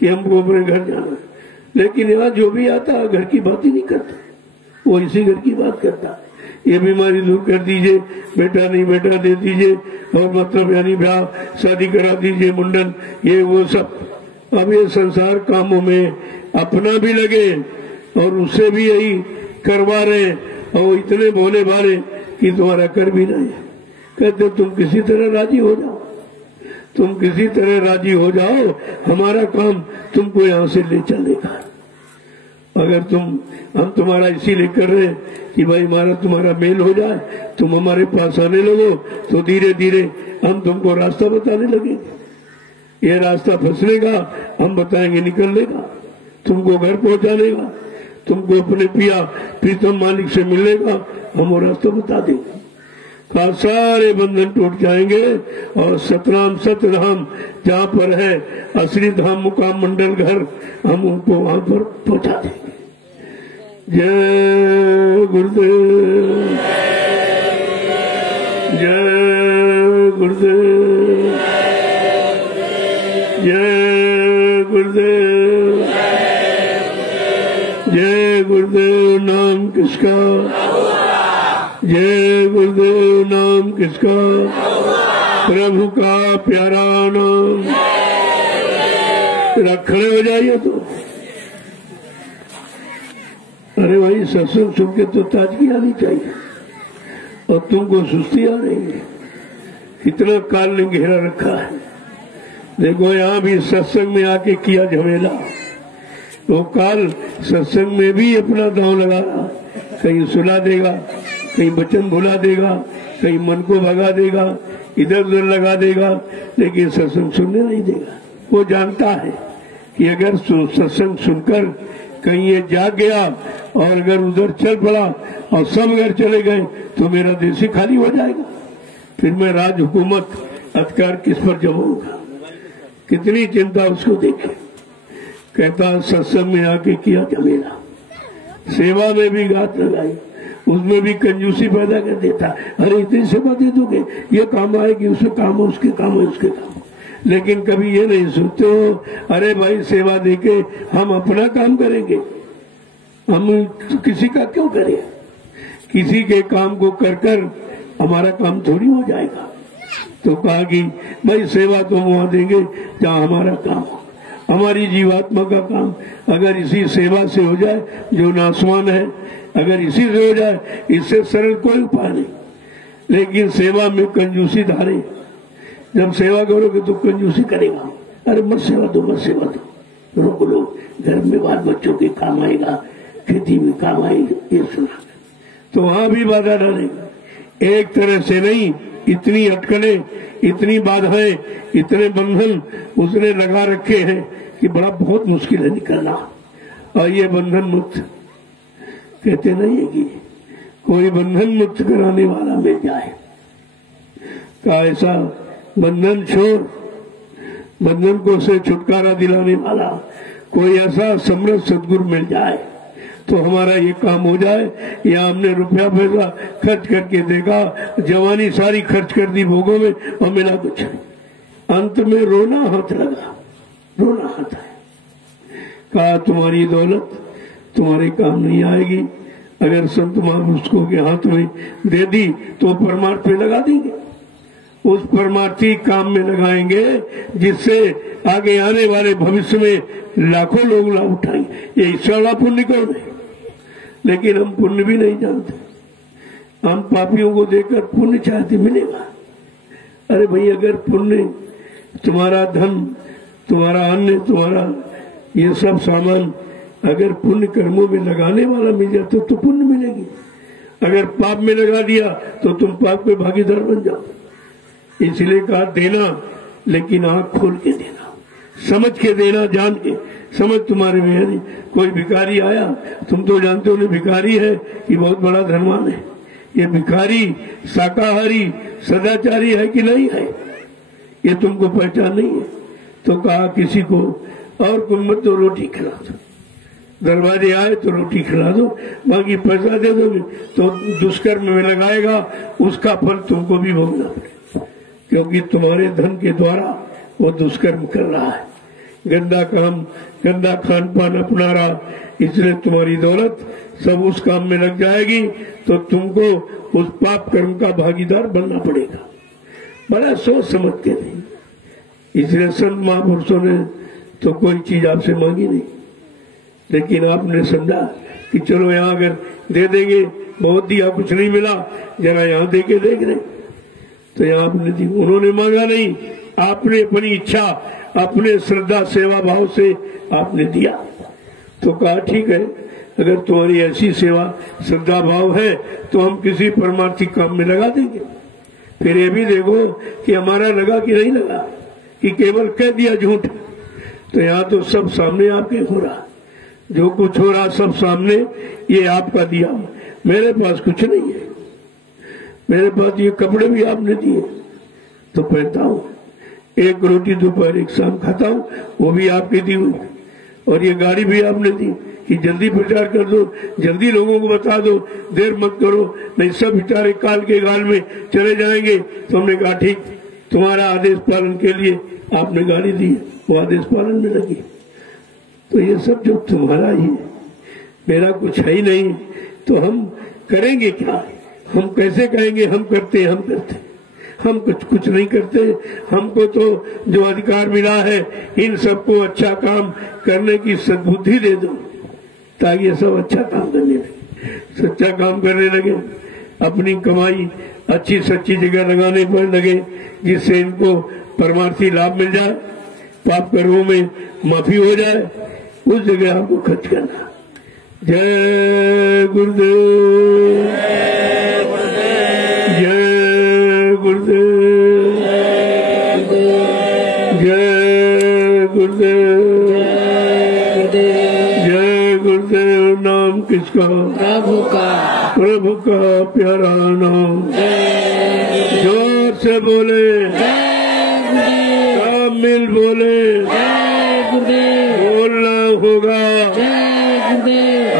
कि हमको अपने घर जाना है। लेकिन यहाँ जो भी आता है घर की बात ही नहीं करता, वो इसी घर की बात करता है। ये बीमारी दूर कर दीजिए, बेटा नहीं बेटा दे दीजिए, और मतलब यानी ब्याह शादी करा दीजिए, मुंडन, ये वो सब। अब ये संसार कामों में अपना भी लगे और उससे भी यही करवा रहे, और इतने भोले भाले कि तुम्हारा कर भी नहीं। कहते तुम किसी तरह राजी हो जाओ, तुम किसी तरह राजी हो जाओ, हमारा काम तुमको यहाँ से ले चलेगा। अगर हम तुम्हारा इसीलिए कर रहे हैं कि भाई हमारा तुम्हारा मेल हो जाए, तुम हमारे पास आने लगो, तो धीरे धीरे हम तुमको रास्ता बताने लगेंगे। ये रास्ता फंसने का हम बताएंगे, निकलने का, तुमको घर पहुंचाने का, तुमको अपने पिया प्रीतम मालिक से मिलने का हम वो रास्ता बता देंगे। का सारे बंधन टूट जाएंगे और सतनाम सतधाम जहाँ पर है असली धाम मुकाम मंडल घर, हम उनको वहां पर पहुंचा देंगे। जय गुरुदेव, जय गुरुदेव, जय गुरुदेव, जय गुरुदेव। नाम किसका? जय गुरुदेव। नाम किसका? प्रभु का प्यारा नाम। खड़े हो जाइए तो। अरे भाई सत्संग सुन के तो ताजगी आनी चाहिए, और तुमको सुस्ती आ रही है। इतना काल ने घेरा रखा है। देखो यहाँ भी सत्संग में आके किया झमेला, वो काल सत्संग में भी अपना दांव लगा रहा, कहीं सुला देगा, कहीं वचन भुला देगा, कहीं मन को भगा देगा, इधर उधर लगा देगा, लेकिन सत्संग सुनने नहीं देगा। वो जानता है कि अगर सत्संग सुनकर कहीं ये जाग गया और अगर उधर चल पड़ा और सब घर चले गए तो मेरा देश ही खाली हो जाएगा, फिर मैं राज हुकूमत अधिकार किस पर जमाऊंगा। कितनी चिंता उसको देखे। कहता सत्संग में आके किया झमेला, सेवा में भी गात लगाई, उसमें भी कंजूसी पैदा कर देता। अरे इतनी सेवा दे दोगे, ये काम आएगी, उसके काम है, उसके काम है, उसके काम। लेकिन कभी ये नहीं सोचते हो अरे भाई सेवा देके हम अपना काम करेंगे, हम किसी का क्यों करें? किसी के काम को कर कर हमारा काम थोड़ी हो जाएगा। तो कहा कि भाई सेवा तो वहां देंगे जहाँ हमारा काम हो, हमारी जीवात्मा का काम अगर इसी सेवा से हो जाए जो नासवान है, अगर इसी से हो जाए, इससे सरल कोई उपाय नहीं। लेकिन सेवा में कंजूसी धारे, जब सेवा करोगे तो कंजूसी करेगा। अरे मत सेवा दो, मत सेवा दो, रोक लो, घर में बाल बच्चों के काम आएगा, खेती में काम आएगा, ये सुना तो वहां भी बाधा डालेगा। एक तरह से नहीं, इतनी अटकलें, इतनी बाधाएं, इतने बंधन उसने लगा रखे हैं कि बड़ा बहुत मुश्किल है निकलना। और ये बंधन मुक्त कहते नहीं है कि कोई बंधन मुक्त कराने वाला मिल जाए, का ऐसा बंधन छोड़, बंधन को से छुटकारा दिलाने वाला कोई ऐसा समर्थ सदगुरु मिल जाए तो हमारा ये काम हो जाए। या हमने रुपया पैसा खर्च करके देखा, जवानी सारी खर्च कर दी भोगों में और मिला कुछ नहीं। अंत में रोना हाथ लगा, रोना हाथ है। कहा तुम्हारी दौलत तुम्हारे काम नहीं आएगी, अगर संत महापुरुषों के हाथ में दे दी तो परमार्थ पे लगा देंगे, उस परमार्थी काम में लगाएंगे जिससे आगे आने वाले भविष्य में लाखों लोग लाभ उठाएंगे। ये ईश्वर वाला पुण्य कौन है? लेकिन हम पुण्य भी नहीं जानते, हम पापियों को देखकर पुण्य चाहते मिलेगा। अरे भाई अगर पुण्य तुम्हारा धन, तुम्हारा अन्न, तुम्हारा ये सब सामान अगर पुण्य कर्मों में लगाने वाला मिल जाए तो पुण्य मिलेगी। अगर पाप में लगा दिया तो तुम पाप के भागीदार बन जाओ। इसलिए कहा देना, लेकिन आंख खोल के देना, समझ के देना, जान के। समझ तुम्हारे में है नहीं। कोई भिखारी आया, तुम तो जानते हो ना भिखारी है कि बहुत बड़ा धनवान है। ये भिखारी शाकाहारी सदाचारी है कि नहीं है, ये तुमको पहचान नहीं है। तो कहा किसी को और कोई मत तो रोटी खिला दो, दरवाजे आए तो रोटी खिला दो, बाकी पैसा दे दोगे तो दुष्कर्म में लगाएगा, उसका फल तुमको भी भोगना पड़ेगा। क्योंकि तुम्हारे धन के द्वारा वो दुष्कर्म कर रहा है, गंदा काम, गंदा खान पान अपना रहा, इसलिए तुम्हारी दौलत सब उस काम में लग जाएगी, तो तुमको उस पाप कर्म का भागीदार बनना पड़ेगा। बड़ा सोच समझ के नहीं, इसलिए संत महापुरुषों ने तो कोई चीज आपसे मांगी नहीं, लेकिन आपने समझा कि चलो यहाँ अगर दे देंगे, बहुत दिया कुछ नहीं मिला, जरा यहाँ दे के देख रहे, तो यहाँ आपने दी। उन्होंने मांगा नहीं, आपने अपनी इच्छा, अपने श्रद्धा सेवा भाव से आपने दिया। तो कहा ठीक है, अगर तुम्हारी ऐसी सेवा श्रद्धा भाव है तो हम किसी परमार्थिक काम में लगा देंगे। फिर ये भी देखो कि हमारा लगा कि नहीं लगा, कि केवल कह दिया झूठ। तो यहाँ तो सब सामने आपके हो रहा, जो कुछ हो रहा सब सामने, ये आपका दिया। मेरे पास कुछ नहीं है, मेरे पास ये कपड़े भी आपने दिए तो पहनता हूँ, एक रोटी दोपहर एक शाम खाता हूँ, वो भी आपकी दी हुई, और ये गाड़ी भी आपने दी कि जल्दी प्रचार कर दो, जल्दी लोगों को बता दो, देर मत करो, नहीं सब बेचारे काल के गाल में चले जाएंगे। तो हमने कहा ठीक, तुम्हारा आदेश पालन के लिए आपने गाड़ी दी, वो आदेश पालन में लगी। तो ये सब जो तुम्हारा ही है, मेरा कुछ है ही नहीं, तो हम करेंगे क्या? हम कैसे कहेंगे हम करते हम करते? हम कुछ नहीं करते। हमको तो जो अधिकार मिला है, इन सबको अच्छा काम करने की सद्बुद्धि दे दो, ताकि ये सब अच्छा काम करने लगे, सच्चा काम करने लगे, अपनी कमाई अच्छी सच्ची जगह लगाने पर लगे, जिससे इनको परमार्थी लाभ मिल जाए, पाप कर्मों में माफी हो जाए, उस जगह आपको खर्च करना। जय गुरुदेव, जय गुरुदेव, जय गुरुदेव, जय गुरुदेव। नाम किसका? प्रभु का, प्रभु का प्यारा नाम। जोर से बोले, सब मिल बोले, बोलना होगा,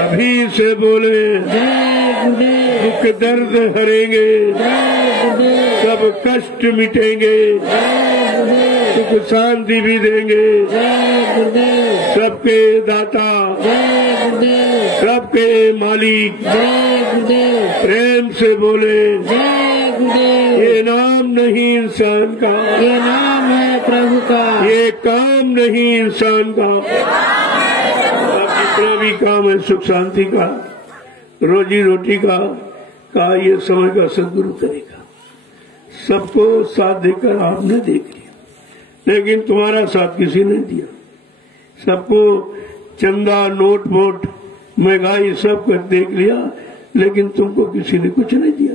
अभी से बोले, दुख दर्द हरेंगे, सब कष्ट मिटेंगे, सुख शांति भी देंगे, सबके दाता, सबके मालिक, प्रेम से बोले, ये नाम नहीं इंसान का, ये नाम है प्रभु का, ये काम नहीं इंसान का। जितना भी काम है सुख शांति का, रोजी रोटी का ये समय का सदगुरु करेगा। सबको साथ देकर आपने देख लिया, लेकिन तुम्हारा साथ किसी ने दिया। सबको चंदा नोट वोट महंगाई सब कर देख लिया, लेकिन तुमको किसी ने कुछ नहीं दिया।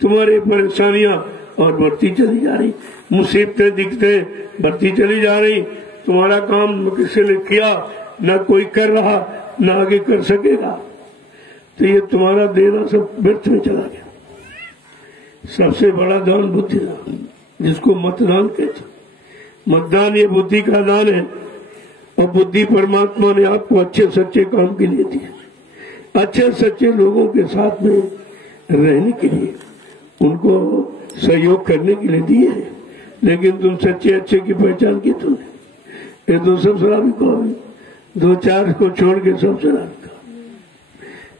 तुम्हारे परेशानियां और बढ़ती चली जा रही, मुसीबतें दिखते बढ़ती चली जा रही। तुम्हारा काम किसी ने किया, न कोई कर रहा, न आगे कर सकेगा। तो ये तुम्हारा देना सब व्यर्थ में चला गया। सबसे बड़ा दान बुद्धि दान, जिसको मतदान कहते। मतदान ये बुद्धि का दान है, और बुद्धि परमात्मा ने आपको अच्छे सच्चे काम के लिए दी है, अच्छे सच्चे लोगों के साथ में रहने के लिए, उनको सहयोग करने के लिए दिए है। लेकिन तुम सच्चे अच्छे की पहचान की तुमने, ये तो सब शराबी कौन, दो चार को छोड़ के सब शराबी का।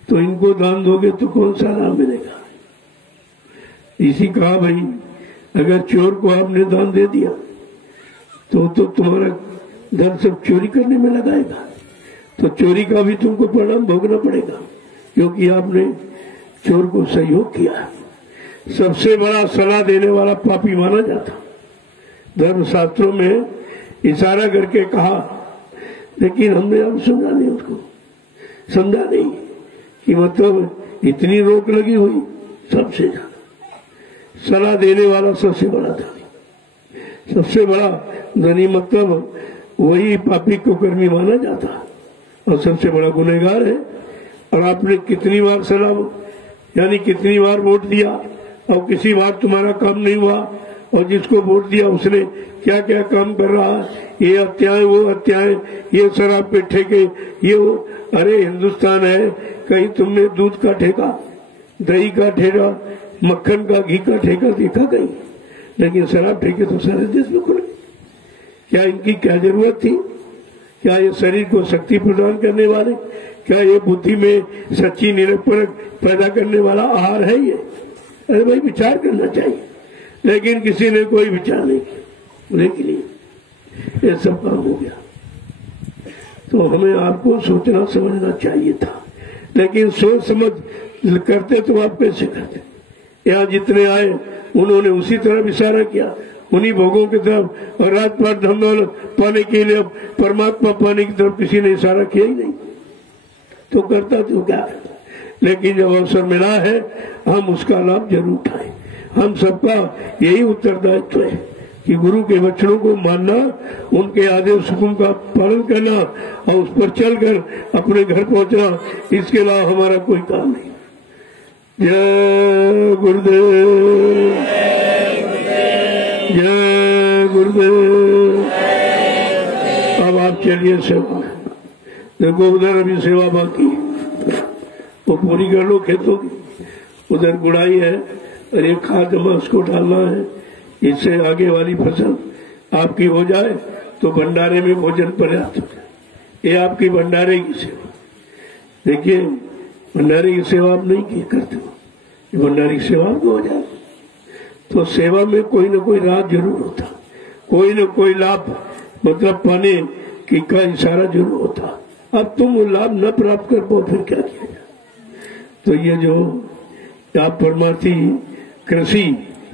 तो इनको दान दोगे तो कौन सा लाभ मिलेगा? इसी कहा भाई, अगर चोर को आपने दान दे दिया तो तुम्हारा धन सब चोरी करने में लगाएगा, तो चोरी का भी तुमको परिणाम भोगना पड़ेगा, क्योंकि आपने चोर को सहयोग किया। सबसे बड़ा सलाह देने वाला पापी माना जाता। धर्मशास्त्रों में इशारा करके कहा, लेकिन हमने अब समझा नहीं, उसको समझा नहीं कि मतलब इतनी रोक लगी हुई। सबसे ज्यादा सलाह देने वाला सबसे बड़ा धनी, सबसे बड़ा धनी मतलब वही पापी को कर्मी माना जाता, और सबसे बड़ा गुनहगार है। और आपने कितनी बार सलाह, यानी कितनी बार वोट दिया, और किसी बार तुम्हारा काम नहीं हुआ, और जिसको वोट दिया उसने क्या क्या काम कर रहा, ये हत्याएं वो हत्याएं, ये शराब पे ठेके, ये वो। अरे हिंदुस्तान है, कहीं तुमने दूध का ठेका, दही का ठेका, मक्खन का घी का ठेका देखा कहीं? लेकिन शराब ठेके तो सारे देश में खुल गए। क्या इनकी क्या जरूरत थी? क्या ये शरीर को शक्ति प्रदान करने वाले, क्या ये बुद्धि में सच्ची निरपरक पैदा करने वाला आहार है ये? अरे भाई विचार करना चाहिए, लेकिन किसी ने कोई विचार नहीं किया, लेकिन ये सब काम हो गया। तो हमें आपको सोचना समझना चाहिए था, लेकिन सोच समझ करते तो आप कैसे करते? यहाँ जितने आए उन्होंने उसी तरफ इशारा किया, उन्हीं भोगों की तरफ, और रात भर धन दौलत पाने के लिए परमात्मा पाने की तरफ किसी ने इशारा किया ही नहीं। तो करता तो क्या करता, लेकिन जब अवसर मिला है हम उसका लाभ जरूर उठाएं। हम सबका यही उत्तरदायित्व है कि गुरु के वचनों को मानना, उनके आदेश हुक्म का पालन करना और उस पर चलकर अपने घर पहुंचना, इसके अलावा हमारा कोई काम नहीं। जय गुरुदेव, जय गुरुदेव। अब आप चलिए सेवा, देखो उधर अभी सेवा बाकी, वो पूरी कर लो खेतों की। उधर गुड़ाई है और ये खाद में उसको डालना है, इससे आगे वाली फसल आपकी हो जाए तो भंडारे में भोजन पर्याप्त हो जाए। ये आपकी भंडारे की सेवा। देखिए भंडारे की सेवा आप नहीं करते हो, ये भंडारे की सेवा आपको हो जाए तो सेवा में कोई न कोई राज जरूर होता, कोई न कोई लाभ मतलब पाने की का इशारा जरूर होता। अब तुम वो लाभ न प्राप्त कर पाओ फिर क्या किया जाए? तो ये जो आप परमार्थी कृषि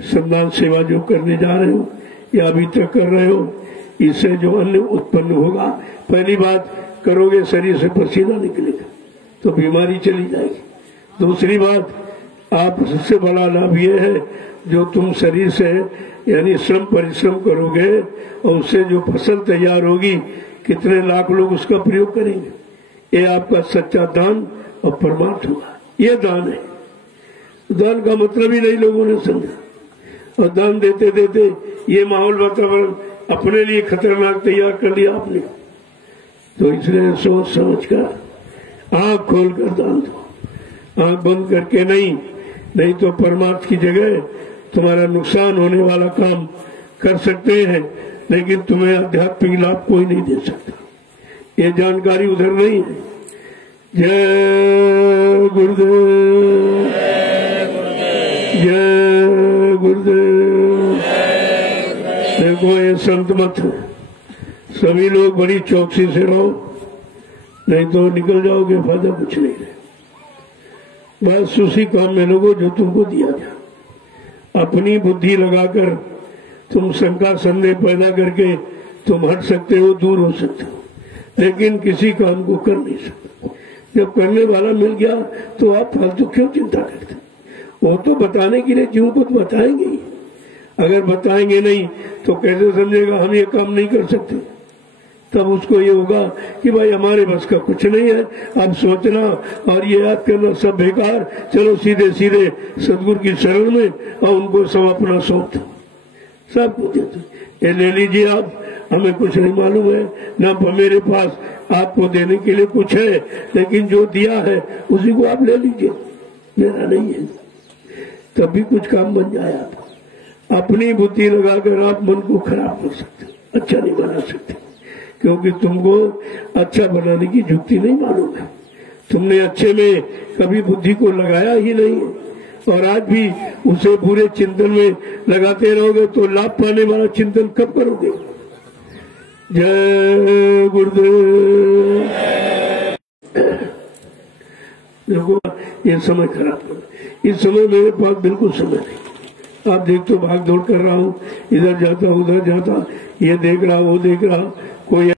सम्मान सेवा जो करने जा रहे हो या अभी तक कर रहे हो, इससे जो अन्न उत्पन्न होगा, पहली बात करोगे शरीर से पसीना निकलेगा तो बीमारी चली जाएगी। दूसरी बात, आप सबसे बड़ा लाभ ये है जो तुम शरीर से यानी श्रम परिश्रम करोगे और उससे जो फसल तैयार होगी, कितने लाख लोग उसका प्रयोग करेंगे। ये आपका सच्चा दान और परमार्थ हुआ। ये दान है। दान का मतलब ही नहीं लोगों ने समझा, और दान देते देते ये माहौल वातावरण अपने लिए खतरनाक तैयार कर लिया आपने। तो इसलिए सोच समझ कर आंख खोल कर दान दो, आंख बंद करके नहीं तो परमार्थ की जगह तुम्हारा नुकसान होने वाला काम कर सकते हैं, लेकिन तुम्हें आध्यात्मिक लाभ कोई नहीं दे सकता। ये जानकारी उधर नहीं है। जय गुरुदेव, जय गुरुदेव। देखो ये संत मत है, सभी लोग बड़ी चौकसी से रहो, नहीं तो निकल जाओगे, फायदा कुछ नहीं है। बस उसी काम में लगो जो तुमको दिया जाए। अपनी बुद्धि लगाकर तुम शंका संदेह पैदा करके तुम हट सकते हो, दूर हो सकते हो, लेकिन किसी काम को कर नहीं सकते। जब करने वाला मिल गया तो आप फालतू क्यों चिंता करते? वो तो बताने के लिए जीव को तो बताएंगे ही। अगर बताएंगे नहीं तो कैसे समझेगा हम ये काम नहीं कर सकते? तब उसको ये होगा कि भाई हमारे बस का कुछ नहीं है, अब सोचना और ये याद करना सब बेकार, चलो सीधे सीधे सदगुरु की शरण में और उनको सब अपना सौंप दो, सब कुछ दे दो। ये ले लीजिए आप, हमें कुछ नहीं मालूम है, न मेरे पास आपको देने के लिए कुछ है, लेकिन जो दिया है उसी को आप ले लीजिए, मेरा नहीं है। तब भी कुछ काम बन जाए। आप अपनी बुद्धि लगाकर आप मन को खराब कर सकते, अच्छा नहीं बना सकते, क्योंकि तुमको अच्छा बनाने की युक्ति नहीं मालूम है। तुमने अच्छे में कभी बुद्धि को लगाया ही नहीं, और आज भी उसे बुरे चिंतन में लगाते रहोगे तो लाभ पाने वाला चिंतन कब करोगे? जय गुरुदेव। देखो ये समय खराब कर, इस समय मेरे पास बिल्कुल समय नहीं। आप देख तो भाग दौड़ कर रहा हूँ, इधर जाता उधर जाता, ये देख रहा वो देख रहा, कोई